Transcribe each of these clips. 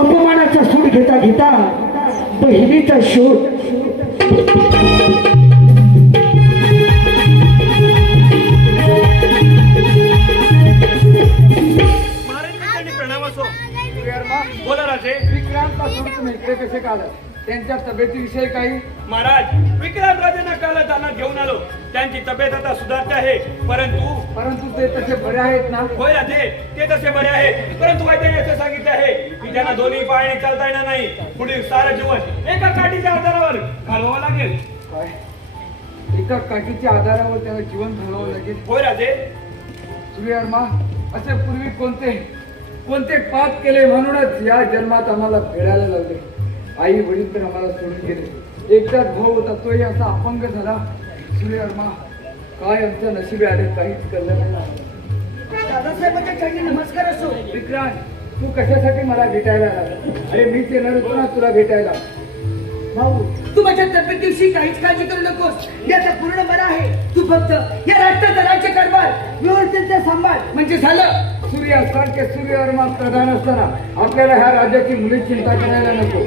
अपमानाचा सूड घेता घेता बहिणीचा शोध बोला राजे. विक्रांत पासून तुम्ही इकडे कसे काढलं? त्यांच्या तब्येतीविषयी काही? महाराज, विक्रांत राजेंना काल तानात घेऊन आलो. त्यांची तब्येत आता सुधारते आहे, परंतु ते तसे बरे आहेत ना? होय राजे, ते तसे बरे आहेत, परंतु वैद्याने असं सांगितलं आहे की त्यांना दोन्ही पायाने चालता येणार नाही. पुढील सारं जीवन एका काठीच्या आधारावर घालवावं लागेल. काय? एका काठीच्या आधारावर त्याला जीवन घालवावं लागेल? होय राजे. सूर्यवर्मा, असे पूर्वी कोणते पाप केले म्हणूनच या जन्मात आम्हाला फेडायला लागले. आई वडील तर आम्हाला सोडून गेले. एकटाच भाऊ होता, तोही असा अपंग झाला. सूर्यवर्मा, काय आमच्या नशिबी आले, काहीच कळलं नाही. दादासाहेबांच्या चरणी नमस्कार असो. विक्रांत, तू कशासाठी मला भेटायला आला? अरे मीच येणार होतो ना तुला भेटायला. भाऊ, तू माझ्या तब्येतीविषयी काहीच काळजी करू नकोस. याचा पूर्ण बरा आहे. तू फक्त या राष्ट्राचा राज्यकारभार व्यवस्थित सांभाळ म्हणजे झालं. सूर्यासारखे सूर्यवर्मा प्रधान असताना आपल्याला ह्या राज्याची मुली चिंता करायला नको.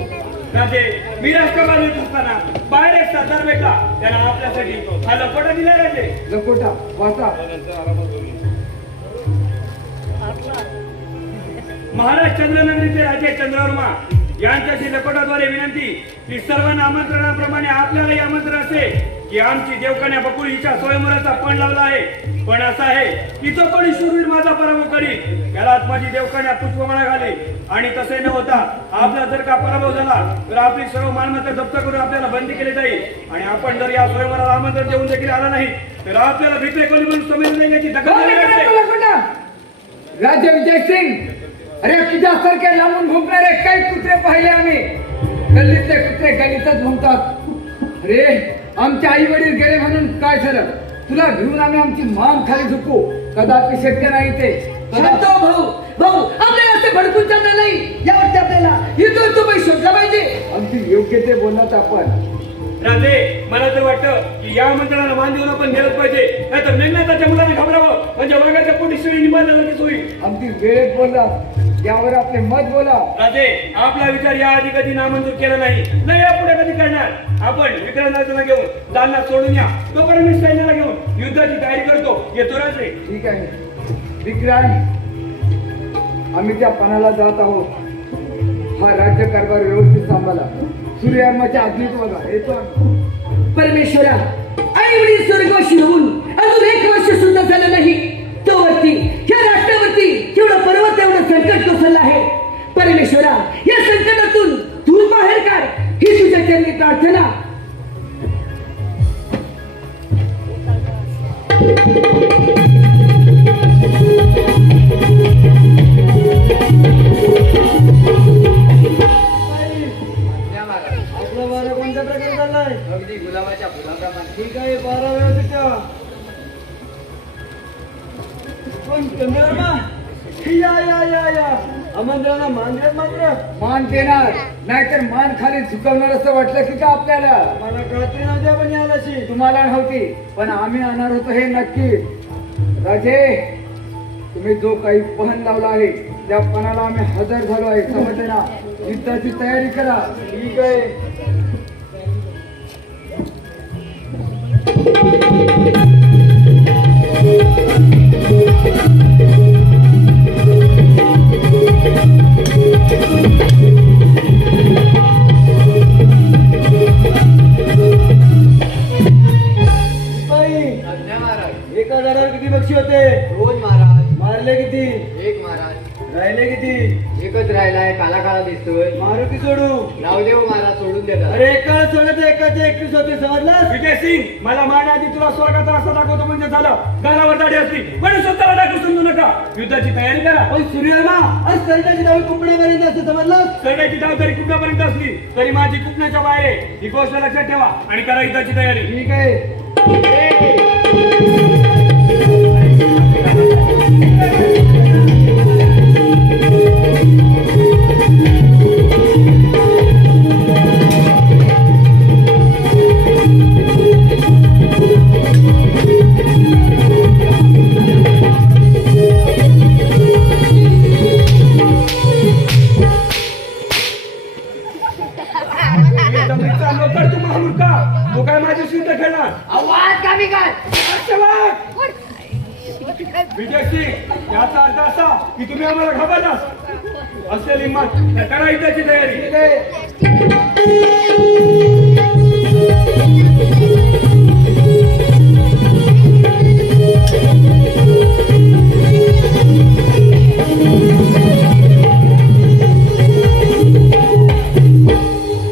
राजे, मी राष्ट्रभार येत असताना बाहेर एक सरदार भेटला. त्याला आपल्यासाठी हा लकोटा दिला. राजे, लकोटा वाचा. महाराज चंद्रनगरीचे राजे चंद्रवर्मा यांच्याशी लकोटाद्वारे विनंती की सर्वांना आमंत्रणाप्रमाणे आपल्यालाही आमंत्रण असे की आमची देवकन्या बकुळ हिच्या स्वयंवराचा पण लावला आहे. पण असं आहे की जो कोणी शूरवीर माझा पराभव करील त्यालाच माझी देवकन्या पुष्पमाळा घाले. आणि तसे न होता आपला जर का पराभव झाला तर आपली सर्व मालमत्ता जप्त करून आपल्याला बंदी केली जाईल. आणि आपण जर या स्वयंवराला आमंत्रण देऊन देखील आला नाही तर आपल्याला भित्रे कोणी म्हणून समजून देण्याची दखल घ्यावी लागते. राजे विजय सिंग, अरे तुझ्यासारखे लांबून भुंकणारे काही कुत्रे पाहिले आम्ही. गल्लीतले कुत्रे गल्लीतच भुंकतात. अरे आमचे आई वडील गेले म्हणून काय झालं? तुला घेऊन आम्ही आमची मान खाली झुकू कदापि शक्य नाही. ते भाऊ आपल्याला असे भडकून चालणार नाही. यावरती आपल्याला इथं तो पैसे शोधला पाहिजे. आमची योग्य ते बोलत आपण. राजे, मला तर वाटतं की या मंत्र्याला मान देऊन आपण गेलंच पाहिजे. नाहीतर मेघनाथाच्या मुलाने घाबरावं म्हणजे वाघाच्या पोटी शिळी निभायला लगेच होईल. आमची वेळेत बोलला, यावर आपले मत बोला. राजे, आपला विचार या आधी कधी नामंजूर केला नाही यापुढे कधी करणार. आपण विक्रांताला घेऊन दालनात सोडून या. तोपर्यंत मी सैन्याला घेऊन युद्धाची तयारी करतो. येतो राजे. ठीक आहे विक्रांत, आम्ही त्या पणाला जात आहोत. हा राज्यकारभार व्यवस्थित सांभाळा. सूर्यवर्माच्या आज्ञेत बघा. येतो परमेश्वरा, आई वडील स्वर्गवासी होऊन अजून 1 वर्ष सुद्धा झालं नाही तोवरती या राष्ट्रावरती केवढं पर्वत एवढं संकट कोसळलं आहे. परमेश्वरा, या संकटातून तू बाहेर काढ ही तुझ्या चरणी प्रार्थना. आपला बारा कोणत्या प्रकारे चाललाय? अगदी गुलाबाच्या फुलाप्रमाणे. ठीक आहे, 12 वेळा ठेवा. पण चंद्रवर्मा, या या या या आमंत्रणाला मान देत मात्र मान देणार नाहीतर मान खाली झुकवणार असं वाटलं की का आपल्याला? मला खात्री नव्हत्या पण यालाशी तुम्हाला नव्हती पण आम्ही आणणार होतो हे नक्की. राजे तुम्ही जो काही पहन लावला आहे त्या पणाला आम्ही हजर झालो आहे, समजले ना? युद्धाची तयारी करा. ठीक आहे. बाई, एका झाडावर किती पक्षी होते? 2 महाराज. मारले किती? 1 महाराज. राहिले किती? एकच राहिलाय, काला काला दिसतोय. मारू की सोडू? राहू देव महाराज, सोडून देतात. अरे एका सोडत एकाचे 21 होते, समजलं? विजय सिंग, मला मारण्याआधी तुला स्वर्गाचा रस्ता दाखवतो म्हणजे झालं. गालावर दाढी असली पण स्वतःला दाखवू समजू नका. युद्धाची तयारी करा. पण सूर्यमा आज सरण्याची डावी कुंपण्यापर्यंत असं समजलं? करण्याची डाव जरी कुठपर्यंत असली तरी माझी कुपण्याच्या बाहेर आहे. ही गोष्ट लक्षात ठेवा आणि करा युद्धाची तयारी. ठीक आहे. लवकर तू महामूर्ख, तू काय माझी युद्ध खेळणार? आवाज कमी कर. विजय सिंग, याचा अर्थ असा की तुम्ही आम्हाला घाबरलास. असेल हिंमत तर करा युद्धाची तयारी.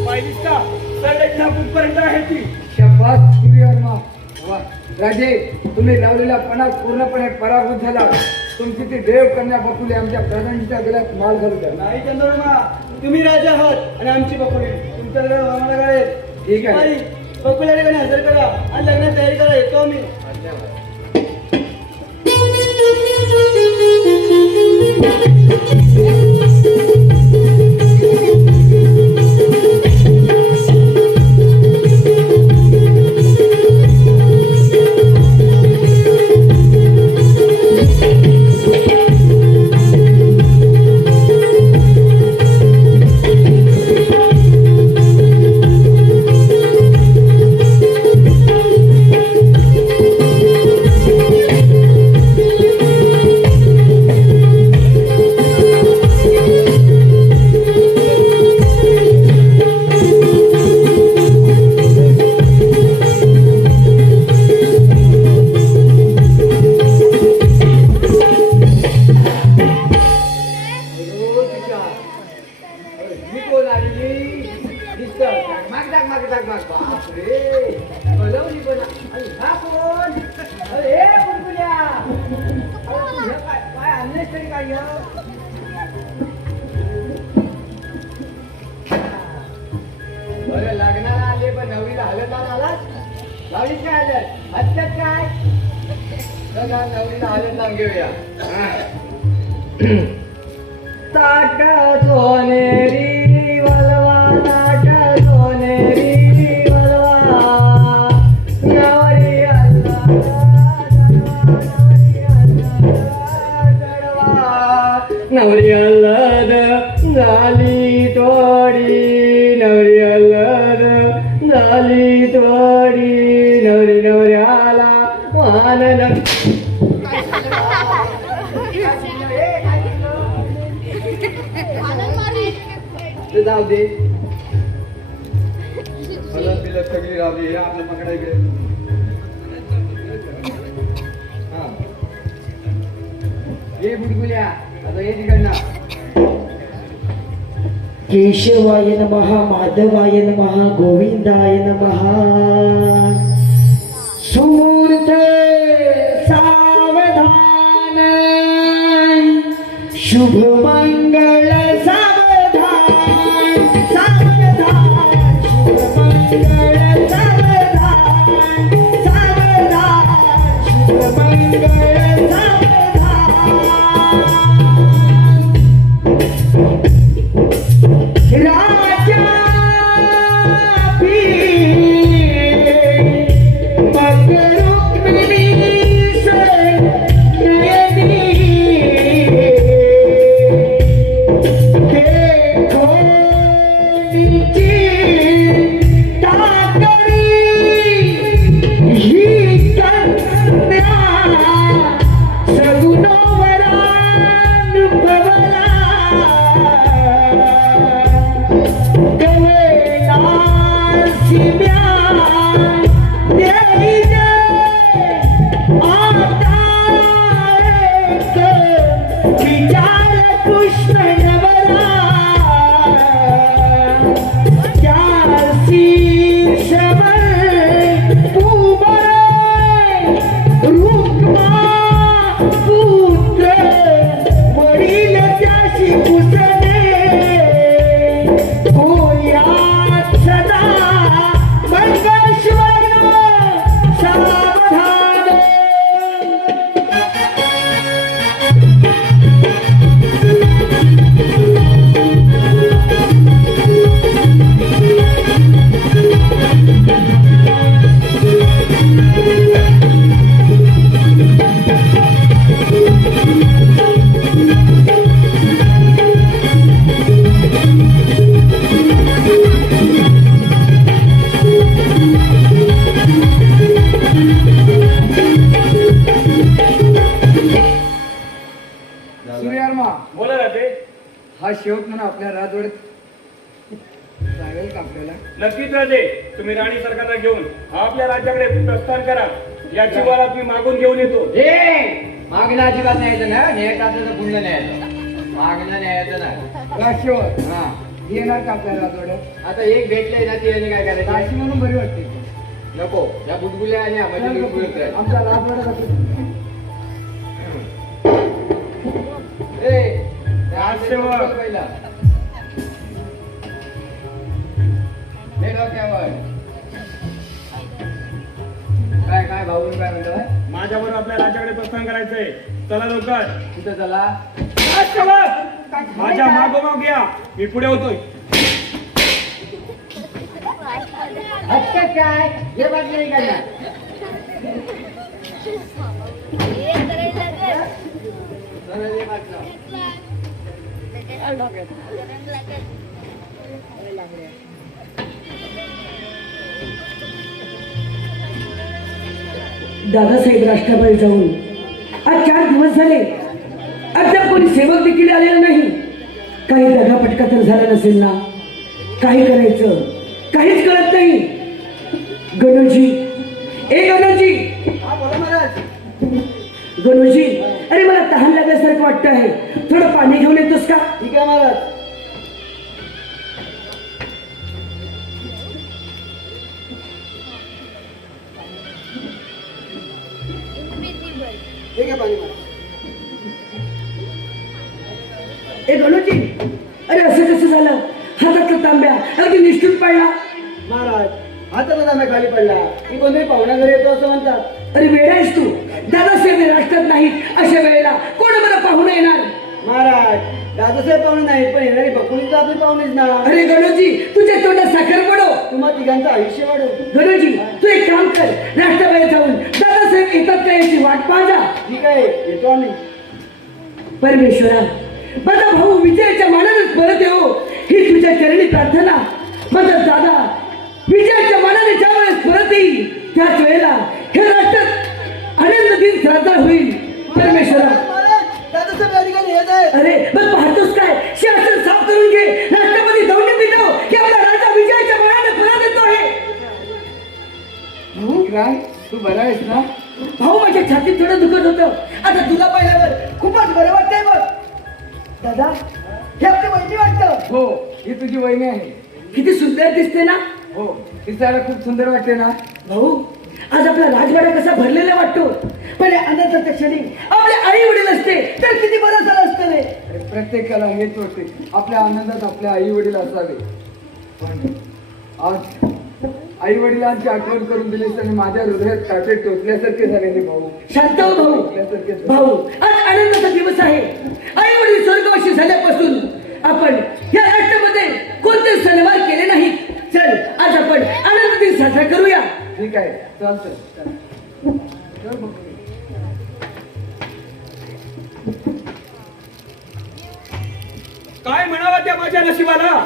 पाहिलीस का सरड्याची कुठपर्यंत आहे ती? शाबास सूर्यवर्मा. वा. राजे तुम्ही लावलेला पणा पूर्णपणे पराभूत झाला. तुमची ती देव कन्या बकुली आमच्या प्रधानच्या गळ्यात माल घालू द्या. नाही चंद्रमा, तुम्ही राजा आहात आणि आमची बकुली तुमच्याकडे आम्हाला काय? ठीक आहे. बकुल्या ठिकाणी हजर करा आणि लग्नाची तयारी करा. येतो आम्ही. बरं, लग्नाला आले पण नवरीला हलत आलास. नवरीच काय आलं? हत्यात काय? चला नवरीला हलत लावून घेऊया. ताट सोनेरी वलवा, ताट सोनेरी वलवा, नवरी अल्ला नवरी अल्लाद झाली तोडी, नवरी अल्लाद झाली तोडी, नवरी नवऱ्याला आनंद. ते जाऊ दे. हलत बिलत सगळी राहू दे. हे आपलं पकडायकडे. हा. हे बुडबुल्या आता हे तिकडनं. केशवाय नमः, माधवाय नमः, गोविंदाय नमः. सुमूर्त सावधान, शुभ मंगल सावधान, सावधान, शुभ मंगल सावधान, सावधान, शुभ मंगल सावधान. सेवक म्हणून आपल्या राजवाड्यात चालेल का आपल्याला? नक्कीच राजे, तुम्ही राणी सरकारला घेऊन आपल्या राज्याकडे प्रस्थान करा. याची वरात मी मागून घेऊन येतो. मागणं अजिबात न्यायचं ना, न्यायचं असेल तर पुण्य न्यायचं, मागणं न्यायचं नाही. राष्ट्रवर हा येणार का आपल्या राजवाड्यात? आता एक भेटलंय ना ती काय करायचं? काशी म्हणून बरी वाटते. नको, या बुटबुल्या आणि आम्हाला बुटबुल्या आमच्या राजवाड्यात राजसेवक. पहिला हे डोक्यावर काय काय भाऊ काय म्हणतोय? माझ्याबरोबर आपल्या राज्याकडे प्रस्थान करायचंय. चला लवकर. कुठं चला? राजसेवक, माझ्या मागोमाग घ्या, मी पुढे होतोय. हक्क काय हे बघ नाही काय दादासाहेब राष्ट्राबाहेर जाऊन आज 4 दिवस झाले, अद्याप कोणी सेवक देखील आलेला नाही. काही दगापटका तर झाला नसेल ना? काही करायचं काहीच कळत नाही. गणूजी, ए गणूजी, हा बोला महाराज. गणूजी, अरे मला तहान लागल्यासारखं वाटतं आहे, थोडं पाणी घेऊन येतोस का? ठीक आहे महाराज. ठीक आहे पाणी महाराज. ए गणूजी, अरे असं कसं झालं? हातातला तांब्या अगदी निष्ठून पडला. महाराज हाताला तांब्या खाली पडला. मी कोणतरी पाहुण्या घरी येतो असं म्हणतात. अरे वेळ आहेस तू, दादासाहेब हे राष्ट्रात नाहीत, अशा वेळेला कोण मला पाहुणं येणार? महाराज दादासाहेब पाहुणे नाही, पण येणारी बकुळी तर आपली पाहुणेच ना. अरे गणूजी, तुझ्या तोंडात साखर पडो. तुम्हा तिघांचं आयुष्य वाढव. गणूजी, तू एक काम कर, राष्ट्राबाहेर जाऊन दादासाहेब येतात का याची वाट पाहा. ठीक आहे, येतो आम्ही. परमेश्वरा, माझा भाऊ विजयाच्या मानानेच परत येऊ ही तुझ्या चरणी प्रार्थना. माझा दादा विजयाच्या मानाने ज्या वेळेस परत येईल त्याच वेळेला हे राष्ट्रात आनंद दिन साजरा होईल. परमेश्वरा, दादासाहेब या ठिकाणी येत आहेत. अरे मग पाहतोस काय? शासन साफ करून घे, राष्ट्रपती दौंडी पिटव की आपला राजा विजयाच्या मानाने परत येतो आहे. काय तू बरा आहेस ना? भाऊ, माझ्या छातीत थोडं दुखत होतं, आता तुला पाहिल्यावर खूपच बरं वाटतंय बघ. दादा, हे आपली वहिनी वाटतं. हो, ही तुझी वहिनी आहे. किती सुंदर दिसते ना? हो, दिसायला खूप सुंदर वाटते ना? भाऊ, आज आपला राजवाडा कसा भरलेला वाटतो, पण या आनंदाच्या क्षणी आपले आई वडील असते तर किती बरं झालं असतं रे. अरे, प्रत्येकाला हेच होते, आपल्या आनंदात आपले आई वडील असावे. पण आज आई वडिलांची आठवण करून दिलीस आणि माझ्या हृदयात काटे टोचल्यासारखे झालेले भाऊ. शांत हो भाऊ. भाऊ, आज आनंदाचा दिवस आहे. आई वडील स्वर्गवासी झाल्यापासून आपण या राष्ट्रामध्ये कोणते सणवार केले नाहीत. चल, आज आपण आनंद दिन साजरा करूया. ठीक आहे, चालतं. चल मग. काय म्हणावं त्या माझ्या नशिबाला?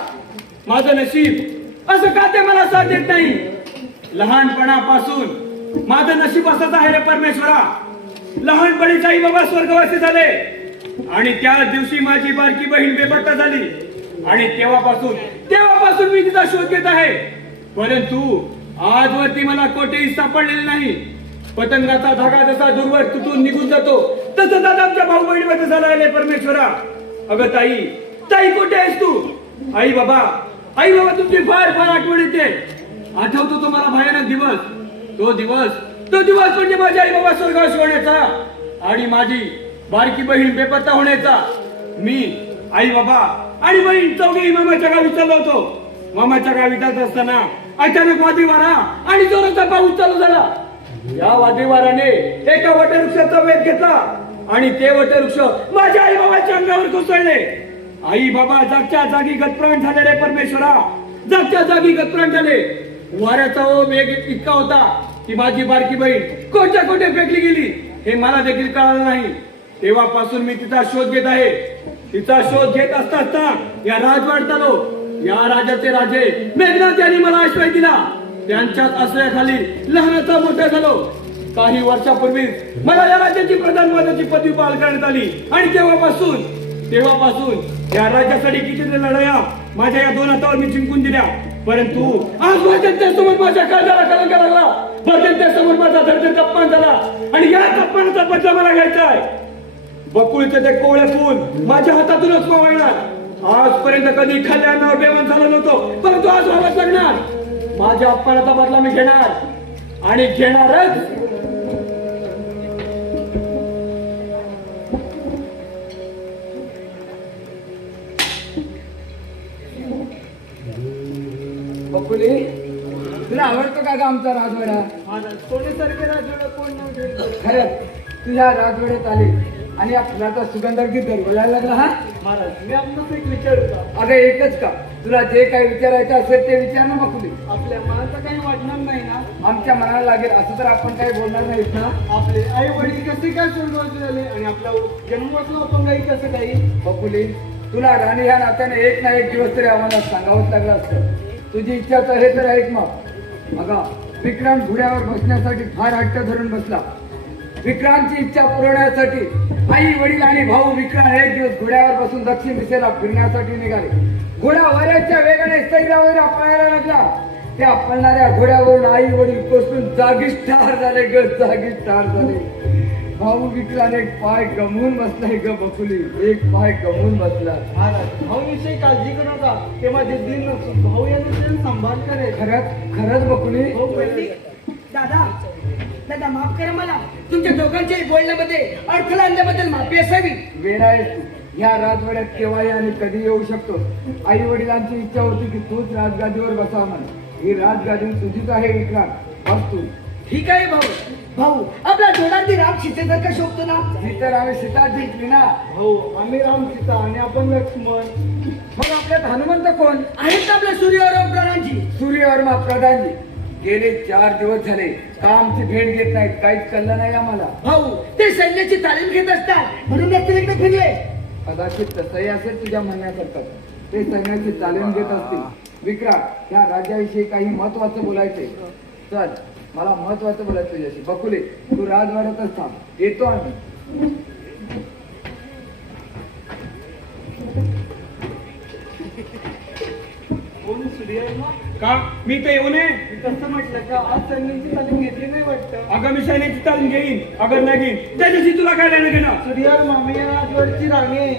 माझं नशीब असं का ते मला साथ देत नाही? लहानपणापासून माझं नशीब असंच आहे रे परमेश्वरा. लहानपणीच आई बाबा स्वर्गवासी झाले आणि त्याच दिवशी माझी बारकी बहीण बेपत्ता झाली आणि तेव्हापासून मी तिचा शोध घेत आहे. परंतु आजवरती मला कोठेही सापडलेले नाही. पतंगाचा धागा जसा दूरवर तुटून निघून जातो तसं दादा आमच्या भाऊ बहिणीमध्ये झाला आहे परमेश्वरा. अगं ताई कुठे आहेस तू? आई बाबा तुमची फार आठवण येते. आठवतो तो मला भयानक दिवस. तो दिवस म्हणजे माझ्या आई बाबा स्वर्गवासी होण्याचा आणि माझी बारकी बहीण बेपत्ता होण्याचा. मी, आई बाबा आणि बहीण चौघेही मामाच्या गावी चाललो होतो. मामाच्या गावी जात असताना अचानक वादळी वारा आणि जोराचा पाऊस चालू झाला. या वादळी वाऱ्याने एका वटवृक्षाचा वेध घेतला आणि ते वटवृक्ष माझ्या आई बाबाच्या अंगावर कोसळले. आई बाबा जागच्या जागी गतप्राण झाले रे परमेश्वरा. जागच्या जागी गतप्राण झाले. वाऱ्याचा वेग इतका होता की माझी बारकी बहीण कोणत्या कोठे फेकली गेली हे मला देखील कळालं नाही. तेव्हापासून मी तिचा शोध घेत आहे. तिचा शोध घेत असता या राजवाड्यात आलो. या राजाचे राजे मेघनाथ यांनी मला आश्रय दिला. त्यांच्याच आश्रयाखाली लहानाचा मोठा झालो. काही वर्षापूर्वी मला या राज्याची प्रधानमंत्र्याची पदवी बहाल करण्यात आली आणि तेव्हापासून तेव्हापासून या राज्यासाठी किती लढाया माझ्या या दोन हातावर मी जिंकून दिल्या, परंतु आज भरजनतेसमोर माझ्या काळजाला कलंक लागला, भरजनतेसमोर माझा धडधड अपमान झाला आणि या अपमानाचा बदला मला घ्यायचा आहे. बकुळीचे ते कोवळे फूल माझ्या हातातूनच मावळणार. आजपर्यंत कधी खाल्ल्यावर बेमान झालो नव्हतो, परंतु आज व्हावंच लागणार. माझ्या अपमानाचा बदला मी घेणार आणि घेणारच. बकुली, तुला आवडतो का ग आमचा राजवाडा? सोन्यासारखे राजवाडा कोण नव्हते. खरंच तुझ्या राजवाड्यात आले आणि या फुलाचा सुगंध अगदी दरवळायला लागला. हा महाराज, मी आपणास एक विचार होता. अगं एकच का, तुला जे काही विचारायचं असेल ते विचार ना बकुली. आपल्या मनाचं काही वाटणार नाही ना? आमच्या मनाला लागेल असं तर आपण काही बोलणार नाहीत ना. आपले आई वडील कसे काय स्वर्गवासी झाले आणि आपला जन्मवासला अपंगाई कसं काही? बकुली, तुला राणी ह्या नात्याने एक ना एक दिवस तरी आम्हाला सांगावंच लागलं असतं. तुझी इच्छाच आहे तर ऐक मग. अगा, विक्रांत घोड्यावर बसण्यासाठी फार हट्ट धरून बसला. विक्रांतची इच्छा पुरवण्यासाठी आई वडील आणि भाऊ विक्रांत एक दिवस घोड्यावर बसून दक्षिण दिशेला फिरण्यासाठी निघाले. घोडा वाऱ्याच्या वेगाने सैरावर पळायला लागला. त्या पळणाऱ्या घोड्यावरून आई वडील कोसळून जागीच ठार झाले ग, जागीच ठार झाले. भाऊ विक्रांत एक पाय गमवून बसलाय ग बकुली, एक पाय गमवून बसला. महाराज, भाऊविषयी काळजी करू नका. ते माझे दिन भाऊ यांना सांभाळ करेल. खरंच बकुली. हो पहिली. दादा दादा माफ करा, मला तुमच्या दोघांच्याही बोलण्यामध्ये अडथळा आणल्याबद्दल माफी असावी. वेळा आहे तू. ह्या राजवाड्यात केव्हाही आणि कधी येऊ शकतो. आई वडिलांची इच्छा होती की तूच राजगादीवर बसावा म्हणून. ही राजगादी तुझीच आहे विक्रांत, बस तू. ठीक आहे भाऊ. भाऊ आपला जोडांती राम सीतेसारखा शोभतो ना. ही तर आम्ही सीता जिंकली ना. हो, आम्ही राम सीता आणि आपण लक्ष्मण. मग आपल्यात हनुमंत कोण? आहेत आपल्या सूर्यवराव प्राणांची. सूर्यवर्मा प्रधानजी. गेले 4 दिवस झाले का आमची भेट घेत नाहीत, काहीच कळलं नाही आम्हाला. भाऊ ते सैन्याची तालीम घेत असतात म्हणून तिकडे फिरले. कदाचित तसंही असेल तुझ्या म्हणण्यासारखं. ते सैन्याची तालीम घेत असतील. विक्रांत, या राज्याविषयी काही महत्वाचं बोलायचंय. चल, मला महत्वाचं बोलायचं तुझ्याशी. बकुले, तू राजवाड्यातच थांब, येतो आम्ही. कोण सूर्यवर्मा? का मी तर येऊ नये? तसं म्हटलं का आज सैन्याची तालीम घेतली नाही वाटतं. अगं मी सैन्याची तालीम घेईन, अगर नाही घेईन त्याच्याशी तुला काय देणं घेणं? सूर्यवर्मा, मी या राजवाड्याची राणी आहे.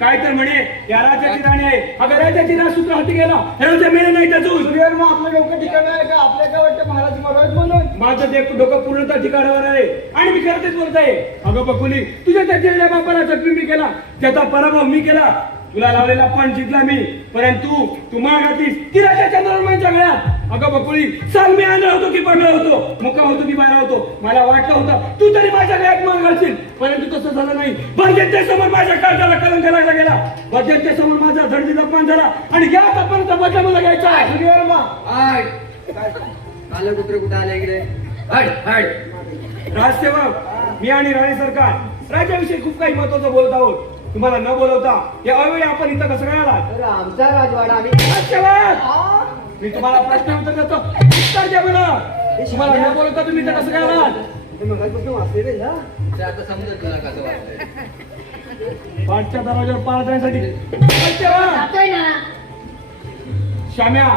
काय तर म्हणे या राज्याची राणी आहे. अगं राज्याची राजसूत्र हाती गेला, हे राज्य मेले नाही अजून. सूर्यवर्मा, आपलं डोकं ठिकाण आहे का? आपल्या काय वाटतं महाराज मराठ म्हणून? माझं डोकं पूर्णतः ठिकाणावर आहे आणि मी खरं तेच बोलत आहे. अगं बकुली, तुझ्या त्या बापाला जखमी मी केला, त्याचा पराभव मी केला, तुला लावलेला पण जिंकला मी, परंतु तू मागातीस की राजा चंद्रवर्मांच्या गळ्यात. अगं बकुळी, सांग मी आंधळा होतो की पडला होतो, मुका होतो की बाहेर होतो? मला वाटलं होतं तू तरी माझ्या गळ्यात मान घालशील, परंतु तसं झालं नाही. भरजनतेसमोर माझ्या काळजाला कलंक लागला गेला, भरजनतेसमोर माझा धडधड अपमान झाला आणि या अपमानाचा बदला मला घ्यायचा आहे. सूर्यवर्मा, काल कुत्रे कुठे आले इकडे? हड हड. राजसेवक, मी आणि राणी सरकार राज्याविषयी खूप काही महत्वाचं बोलत आहोत. तुम्हाला न बोलवता या अवेळी आपण इथं कसं काय आलात? तर आमचा राजवाडा आम्ही राजसेवक, मी तुम्हाला प्रश्न उत्तर देतो, उत्तर द्या मला. तुम्हाला न बोलवता तुम्ही इथं कसं काय आलात? मगापासून वाचले रे ना. आता समजत तुला कसं वाटतंय. पाठच्या दरवाजावर पार जाण्यासाठी राजसेवक, श्याम्या,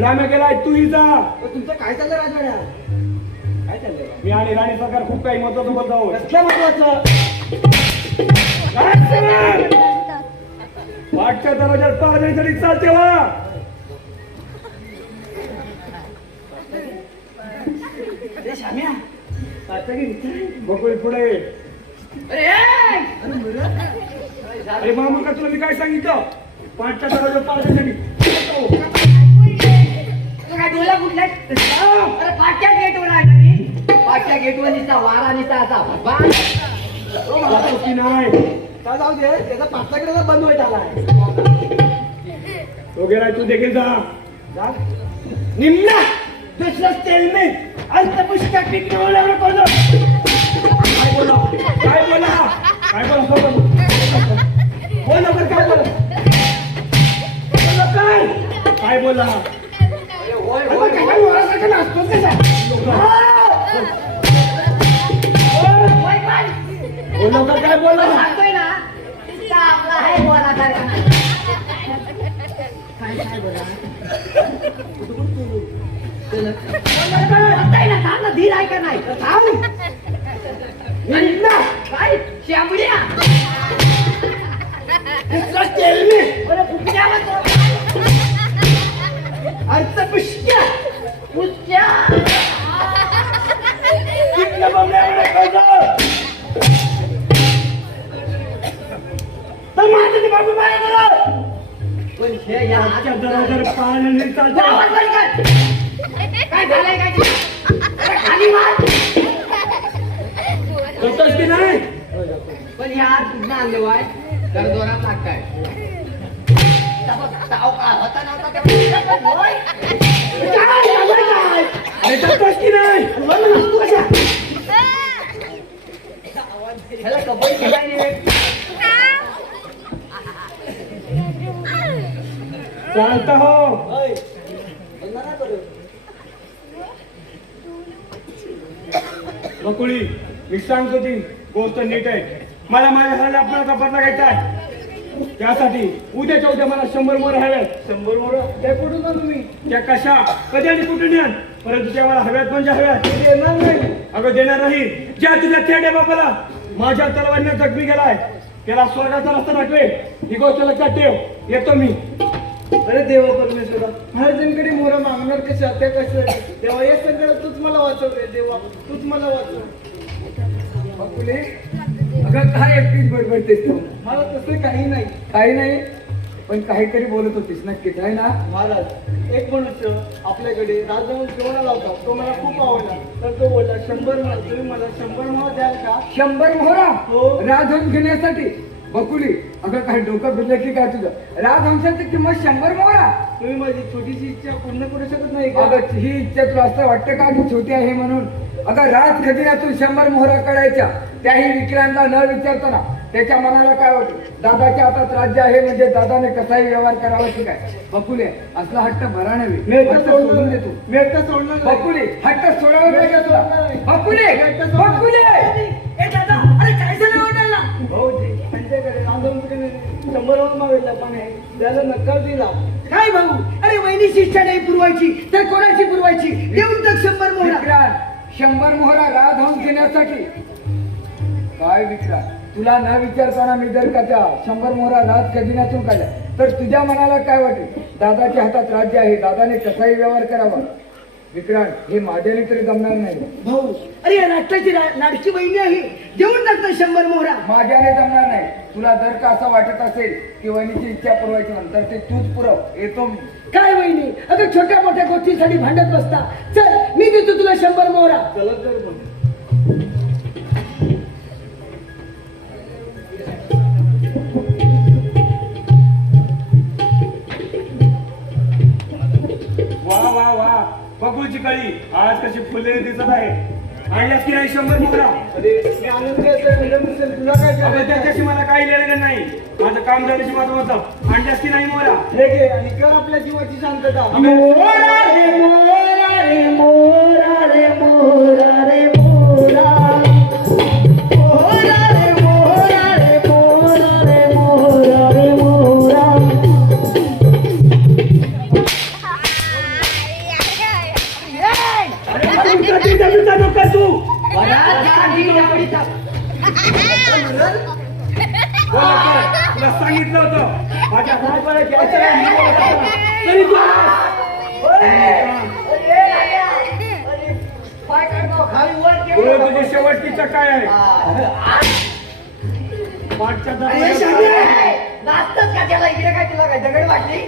राम्या गेलाय, तूही जा. तुमचं काय चाललं राजवाड्यात? काय चाललंय? मी आणि राणी सरकार खूप काही महत्वाचं बोलत आहोत. कसलं महत्वाचं? राजसेवक, पाठच्या दरवाजावर पार जाण्यासाठी चालते वा. श्याम्या, आता काय विचार? बकुळी पुढे. अरे मामा, का तुला मी काय सांगितलं? पाठच्या दरवाजावर पार जाण्यासाठी. काय डोला कुठला? अरे पाठच्या गेटवर आहे ना मी. पाठच्या गेटवर निसा वारा निसा असा की नाही का जाऊ दे, त्याचा पाठल्याकडे बंद होत आलाय. तो गेलाय, तू देखील जा. जा. निम्ना दुसरं तेल नाही अंतपुष्टक पिकवलं नको. काय बोला, काय बोला, काय बोला, बोल लवकर, काय बोला, काय बोला. होय होय काय बोलायचं नसतो कसा? बोल लवकर, काय बोला. सांगतोय ना, आपला आहे धीर आहे का नाही काय शांबड्या अर्थ पुष्या पुष्या पण हे या काय झालंय काय अरे खाली मार होतोस की नाही पण ह्या कुठं आणले वाय तर जोरात लागताय होता नव्हता तेव्हा अरे जातोस की नाही ह्याला कबड्डी खेळायला चालत हो बकुळी मी सांगतो ती गोष्ट नीट आहे मला माझ्या घराला आपणाचा बदला घ्यायचा आहे त्यासाठी उद्याच्या उद्या मला 100 मोर हव्यात 100 मोर त्या कुठून आणू मी त्या कशा कधी आणि कुठून यान परंतु त्या मला हव्यात म्हणजे हव्यात देणार नाही अगं देणार नाही ज्या तुझ्या थेडे बापाला माझ्या तलवारीने जखमी गेलाय त्याला स्वर्गाचा रस्ता दाखवे ही गोष्ट लक्षात ठेव येतो मी अरे देवा परमेश्वरा महाराजांकडे मोरा मागणार कशा त्या कसं तेव्हा या सगळं तूच मला वाचवते देवा तूच मला वाचव बापुले अगं काय एकटीच बडबडतेस तू मला तसं काही नाही पण काहीतरी बोलत होतीस नक्कीच आहे ना महाराज एक मनुष्य आपल्याकडे राजवून जेवणाला होता तो मला खूप आवडला तर तो बोलला 100 मोहर तुम्ही मला 100 मोहर द्याल का 100 मोहरा हो राजवून घेण्यासाठी बकुली अगं काही डोकं फिरलं की काय तुझं राजहंसाची किंमत 100 मोहरा तुम्ही माझी छोटीशी इच्छा पूर्ण करू शकत नाही का अगं ही इच्छा तुला असं वाटतं का की छोटी आहे म्हणून अगं राज खजिन्यातून 100 मोहरा काढायच्या त्याही विक्रांतला न विचारताना त्याच्या मनाला काय होतं दादाच्या हातात राज्य आहे म्हणजे दादाने कसाही व्यवहार करावा की काय बकुले असला हट्ट भरा नव्हे सोडून देतो मी हट्ट सोडणार बकुले हट्ट सोडावा पाहिजे तुला बकुले बकुले ए दादा अरे काय झालं ओरडायला भाऊजी त्यांच्याकडे रांधून 100 मोहर मागितला पण त्याला नकार दिला काय भाऊ अरे वहिनीची इच्छा नाही पुरवायची तर कोणाची पुरवायची देऊन तर 100 मोहरा 100 मोहरा राजहंस घेण्यासाठी काय विक्रांत तुला न विचारताना मी जर का त्या 100 मोहरा राज खजिन्यातून काढल्या तर तुझ्या मनाला काय वाटेल दादाच्या हातात राज्य आहे दादाने कसाही व्यवहार करावा विक्रांत हे माझ्याने तरी जमणार नाही भाऊ अरे या राष्ट्राची लाडकी बहिणी आहे देऊन टाक ना 100 मोहरा माझ्याने जमणार नाही तुला जर का असं वाटत असेल की वहिनीची इच्छा पुरवायची नंतर ते तूच पुरव येतो मी काय वहिनी अगं छोट्या मोठ्या गोष्टीसाठी भांडत बसता चल मी देतो तुला 100 मोहरा चलत जर पण वा वा वा बकुळची कळी आज कशी फुललेली दिसत आहे आणल्यास की नाही 100 मोहरा अरे मी आनंद घेतोय तुला काय अगं त्याच्याशी मला काही लेणं नाही माझं काम झाल्याशी माझं मतलब आणल्यास की नाही मोहरा हे घे आणि कर आपल्या जीवाची शांतता मोरा रे मोरा रे मोरा रे मोरा रे मोरा मोरा रे मोरा रे मोरा रे मोरा रे मोरा तू तुला सांगितलं होतं माझ्या तरी तू तुझी शेवटची इच्छा काय आहे मागच्या नाचतच का त्याला इकडे काय तुला काय दगड वाटली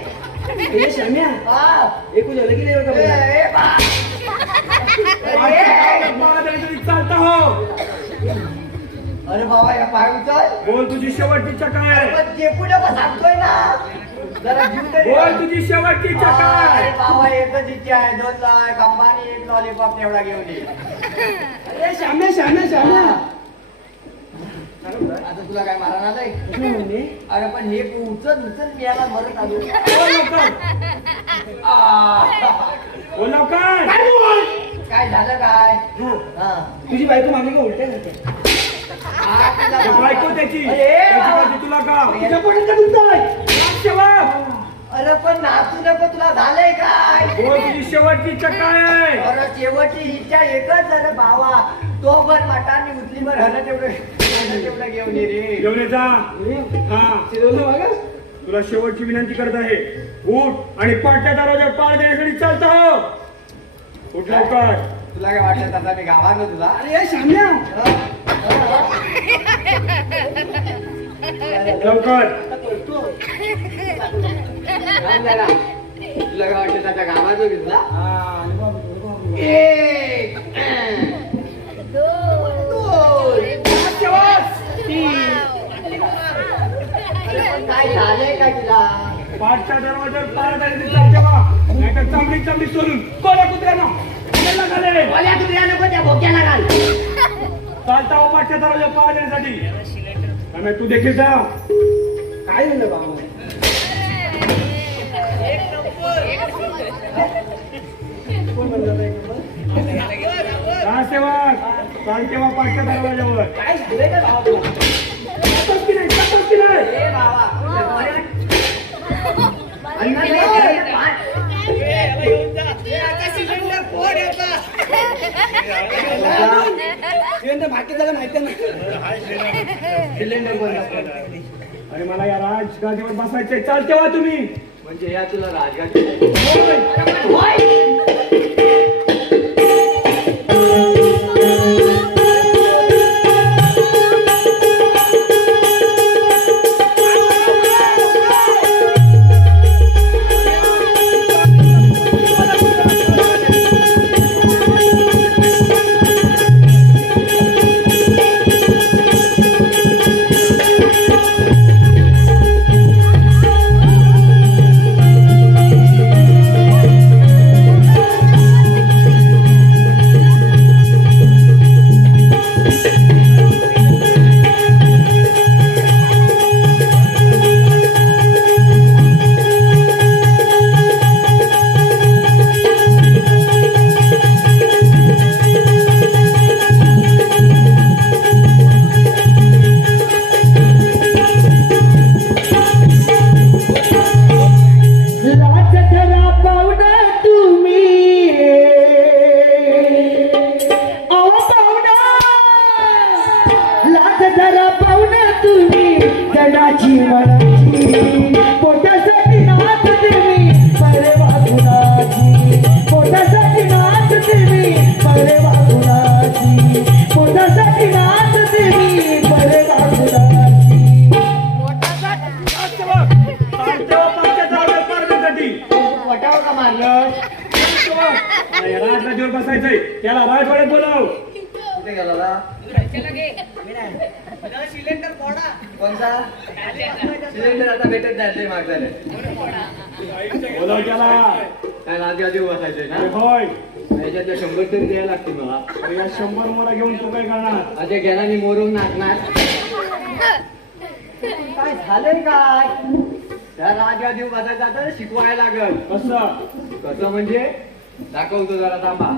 चालता हो अरे बाबा या पाय उचल बोल तुझी शेवटची इच्छा काय आहे पण जे पुढे सांगतोय ना जरा जीव तरी बोल तुझी शेवटची इच्छा काय अरे आहे बाबा एकच इच्छा आहे 2 लाख अंबानी 1 लॉलीपॉप तेवढा घेऊन ये अरे श्याम्या आता तुला काय मारणार नाही अरे पण हे उचल मी याला मरत आलो बोल लवकर काय झालं काय तुझी बायको मागे का उलट्या होत्या बायको त्याची अरे. त्याची बाजू तुला का तुझ्या पोटात का दुखतंय? शेवट अरे पण नाचू नको, तुला झालंय काय? बोल तुझी शेवटची इच्छा काय आहे? अरे शेवटची इच्छा एकच अरे भावा, तो भर मटाने उचली भर हलं तेवढं घेऊन ये रे. घेऊन ये जा. हा शिरवलं बघा. तुला शेवटची विनंती करत आहे, उठ आणि पाठच्या दरवाजावर पार देण्यासाठी चालतो. उठ लवकर. तुला काय वाटलं आता मी गावानं तुला? अरे शाम्या, लवकर. थांब जरा. तुला काय वाटलं आता गावानं मी तुला? हा, आणि बाबू, एक, दोन, अरे पण काय झालंय काय तुला? पाठच्या दरवाजावर पार देण्यासाठी चालते बा, नाहीतर चांगली चांगली सोडून कोल्या कुत्र्यानं खायला घालेल. बोल्या तुझ्या नको त्या भोक्याला घाल. चालता हो पाठच्या दरवाजावर पार देण्यासाठी. आणि तू देखील जा. काय झालं बाबा? कोण म्हणलं नाही नंबर? जा सेवक, चालते बा पाठच्या दरवाजावर. काय झालंय का बाबा तुला? जातोस की नाही, जातोस की नाही? ए बाबा, तुला बोल्या ना? अन्न नाही खायचं, पाठ. सिलेंडर बाकी झालं माहिती ना. सिलेंडर बंद कर. आणि मला या राजगादीवर बसायचंय. चालते वा तुम्ही. म्हणजे या तुला राजगादी होय. होय. वटावर का मारलं? या राजगादीवर बसायचंय. त्याला राजवाड्यात बोलाव. कुठे गेला रा? कोणता? सिलेंडर आता भेटत नाही ते मागताले. बोलाव त्याला. काय राजगादी बसायचंय अरे ना? होय. याच्यातल्या 100 तरी द्यायला लागतील मला. अरे या 100 मोरा घेऊन तू काय करणार? अजय गेलानी मोरून नाचणार. काय झालंय काय? त्या राजगादी बसायचं आता शिकवायला लागल. कसं? कसं म्हणजे? दाखवतो जरा थांबा.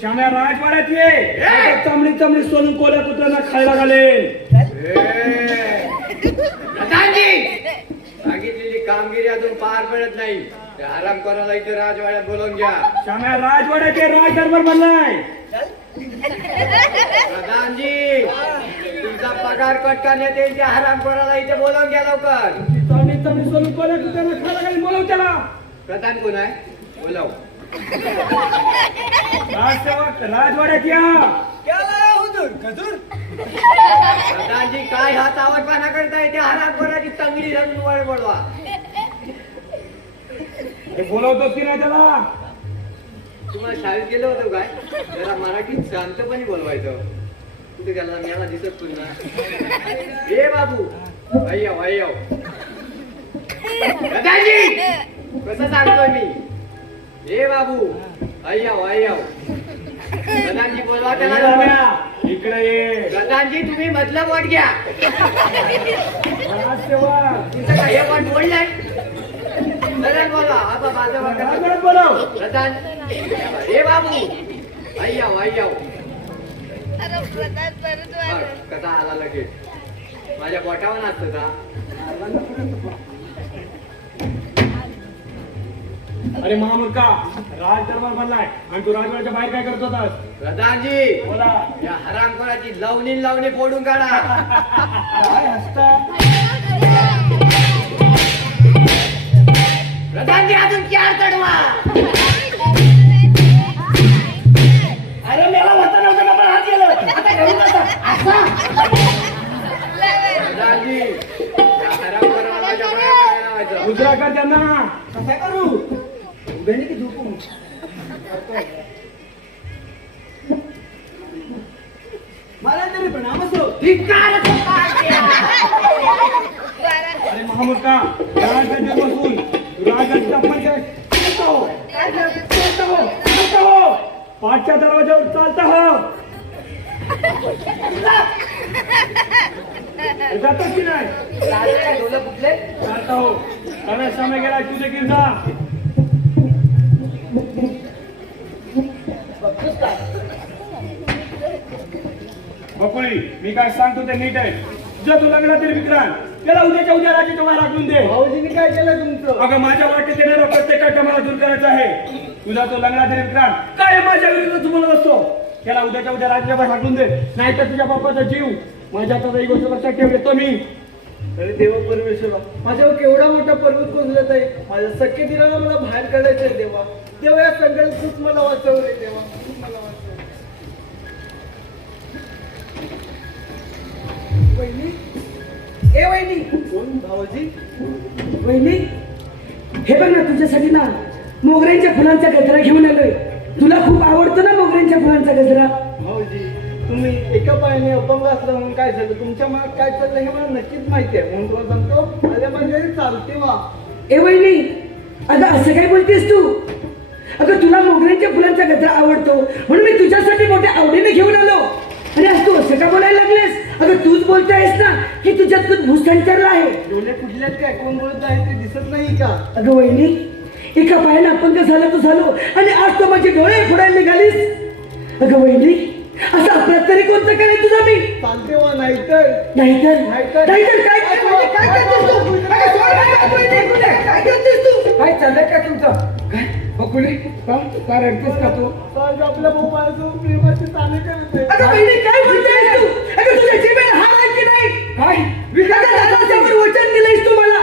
श्याम्या राजवाड्यात ये. आता चांबडी चांबडी सोलून कोल्या कुत्र्यांना खायला घालेल. सांगितलेली कामगिरी अजून पार पडत नाही. ते आराम करायला इथे राजवाड्यात बोलवून घ्या. श्याम्या राजवाड्यात ये. राज दरबार बनलाय. प्रधानजी, तुमचा पगार कट करण्यात येईल. ते आराम करायला इथे बोलवून घ्या लवकर. चांबडी चांबडी सोलून कोल्या कुत्र्यांना खायला घालेल. बोलाव त्याला. प्रधान कोण आहे? बोलव. राजसेवक राजवाड्यात या. प्रधानजी, काय हात आवडपाना करताय? ते आराम करायची तंगडी घालून वर बोलवा. हे बोलवतोस की नाही त्याला? तुम्हाला शाळेत गेलो होतो काय? जरा मराठीत शांतपणे बोलवायचं. कुठे गेला? मला दिसत पुन्हा. हे बाबू, अय्याव अय्याव. प्रधानजी, कसं सांगतोय मी? हे बाबू, अय्याव अय्याव. प्रधानजी बोलवा त्याला लवकर. इकडे ये. प्रधानजी, तुम्ही मतलब वाट घ्या. राजसेवक तुमचं काय हे पण बोललंय? प्रधान बोलवा. आता माझं बघा. राजवाड्यात बोलाव. प्रधान, हे बाबू, अय्याव अय्याव. कसा आला लगेच माझ्या पोटावर नाचतो का? अरे महामूर्खा, राज दरबार बनलाय आणि तू राजवाड्याच्या बाहेर काय करत होतास? प्रधानजी, बोला. या हरामखोराची लावणी फोडून काढा. काय हसता? प्रधानजी, अजून 4 चढवा. अरे मेला होता नव्हता का पण हात गेलो. आता घेऊन जाता. असा? प्रधानजी, या हरामखोराला माझ्या पायावर लावायचं. उजरा कर त्यांना. कसं करू उभ्याने की झोपू मला तरी प्रणाम असो. अरे महामूर्खा, राजगड्ड्यात बसून राजाची अपमान करता हो. चालता हो. चालता हो. पाठच्या दरवाजावर चालता हो. जातात की नाही? चालता हो. रमेश समय गेला तू देखील जा. बकुळी, मी काय सांगतो ते नीट आहे. तुझ्या तू लग्न तरी विक्रांत, त्याला उद्याच्या उद्या राजाच्या बाहेर हाकलून दे. भाऊजीने काय केलं तुमचं? अगं माझ्या वाटेत येणारा प्रत्येकाच्या मला दूर करायचा आहे. तुझा तो लग्ना तरी विक्रांत काय माझ्या विरुद्ध तुम्हाला असतो. त्याला उद्याच्या उद्या राजाच्या बाहेर हाकलून दे, नाहीतर तुझ्या बापाचा जीव माझ्या आता ही गोष्ट लक्षात ठेव. येतो मी. अरे देवा परमेश्वरा, माझ्यावर केवढा मोठा पर्वत कोसळत आहे. माझ्या सख्य दिनाला मला बाहेर काढायचं आहे देवा. देवा या संकटात तूच मला वाचव रे देवा, तूच मला वाचव. वहिनी, ए वहिनी. कोण? भाऊजी. वहिनी, हे बघ ना तुझ्यासाठी ना मोगऱ्यांच्या फुलांचा गजरा घेऊन आलोय. तुला खूप आवडतो ना मोगऱ्यांच्या फुलांचा गजरा? भाऊजी, तुम्ही एका पायाने अपंग असला म्हणून काय झालं, तुमच्या मनात काय चाललंय हे मला नक्कीच माहिती आहे. म्हणून तुला सांगतो, माझ्या म्हणजे चालते वा. ए वहिनी, अगं असं काय बोलतेस तू? अगं तुला मोगऱ्यांच्या फुलांचा गजरा आवडतो म्हणून मी तुझ्यासाठी मोठ्या आवडीने घेऊन आलो. आणि आज तू असं का बोलायला लागलेस? अगं तूच बोलतायस ना की तुझ्यात खूप भूसंचारला आहे. डोळे फुटल्यात काय, कोण बोलत आहे ते दिसत नाही का? अगं वहिनी, एका पायाने अपंग झाला तू झालो आणि आज तो माझे डोळे फोडायला निघालीस. अगं वहिनी, असं अपराध तरी कोणतं काय तुझा मी? चालते वा, नाहीतर नाहीतर काय करतेस तू? काय करतेस तू? काय चाललंय का तुमचं? काय बकुळी, काय रडतेस का तू? आज आपल्या भाऊ माझं प्रेमाचे ताने करत आहे. अगं बहिणी, काय बोलतेस तू? अगं तुझ्या जिभेला हात आहे की नाही? काय अगं दादाच्यावर वचन दिलंयस तू मला.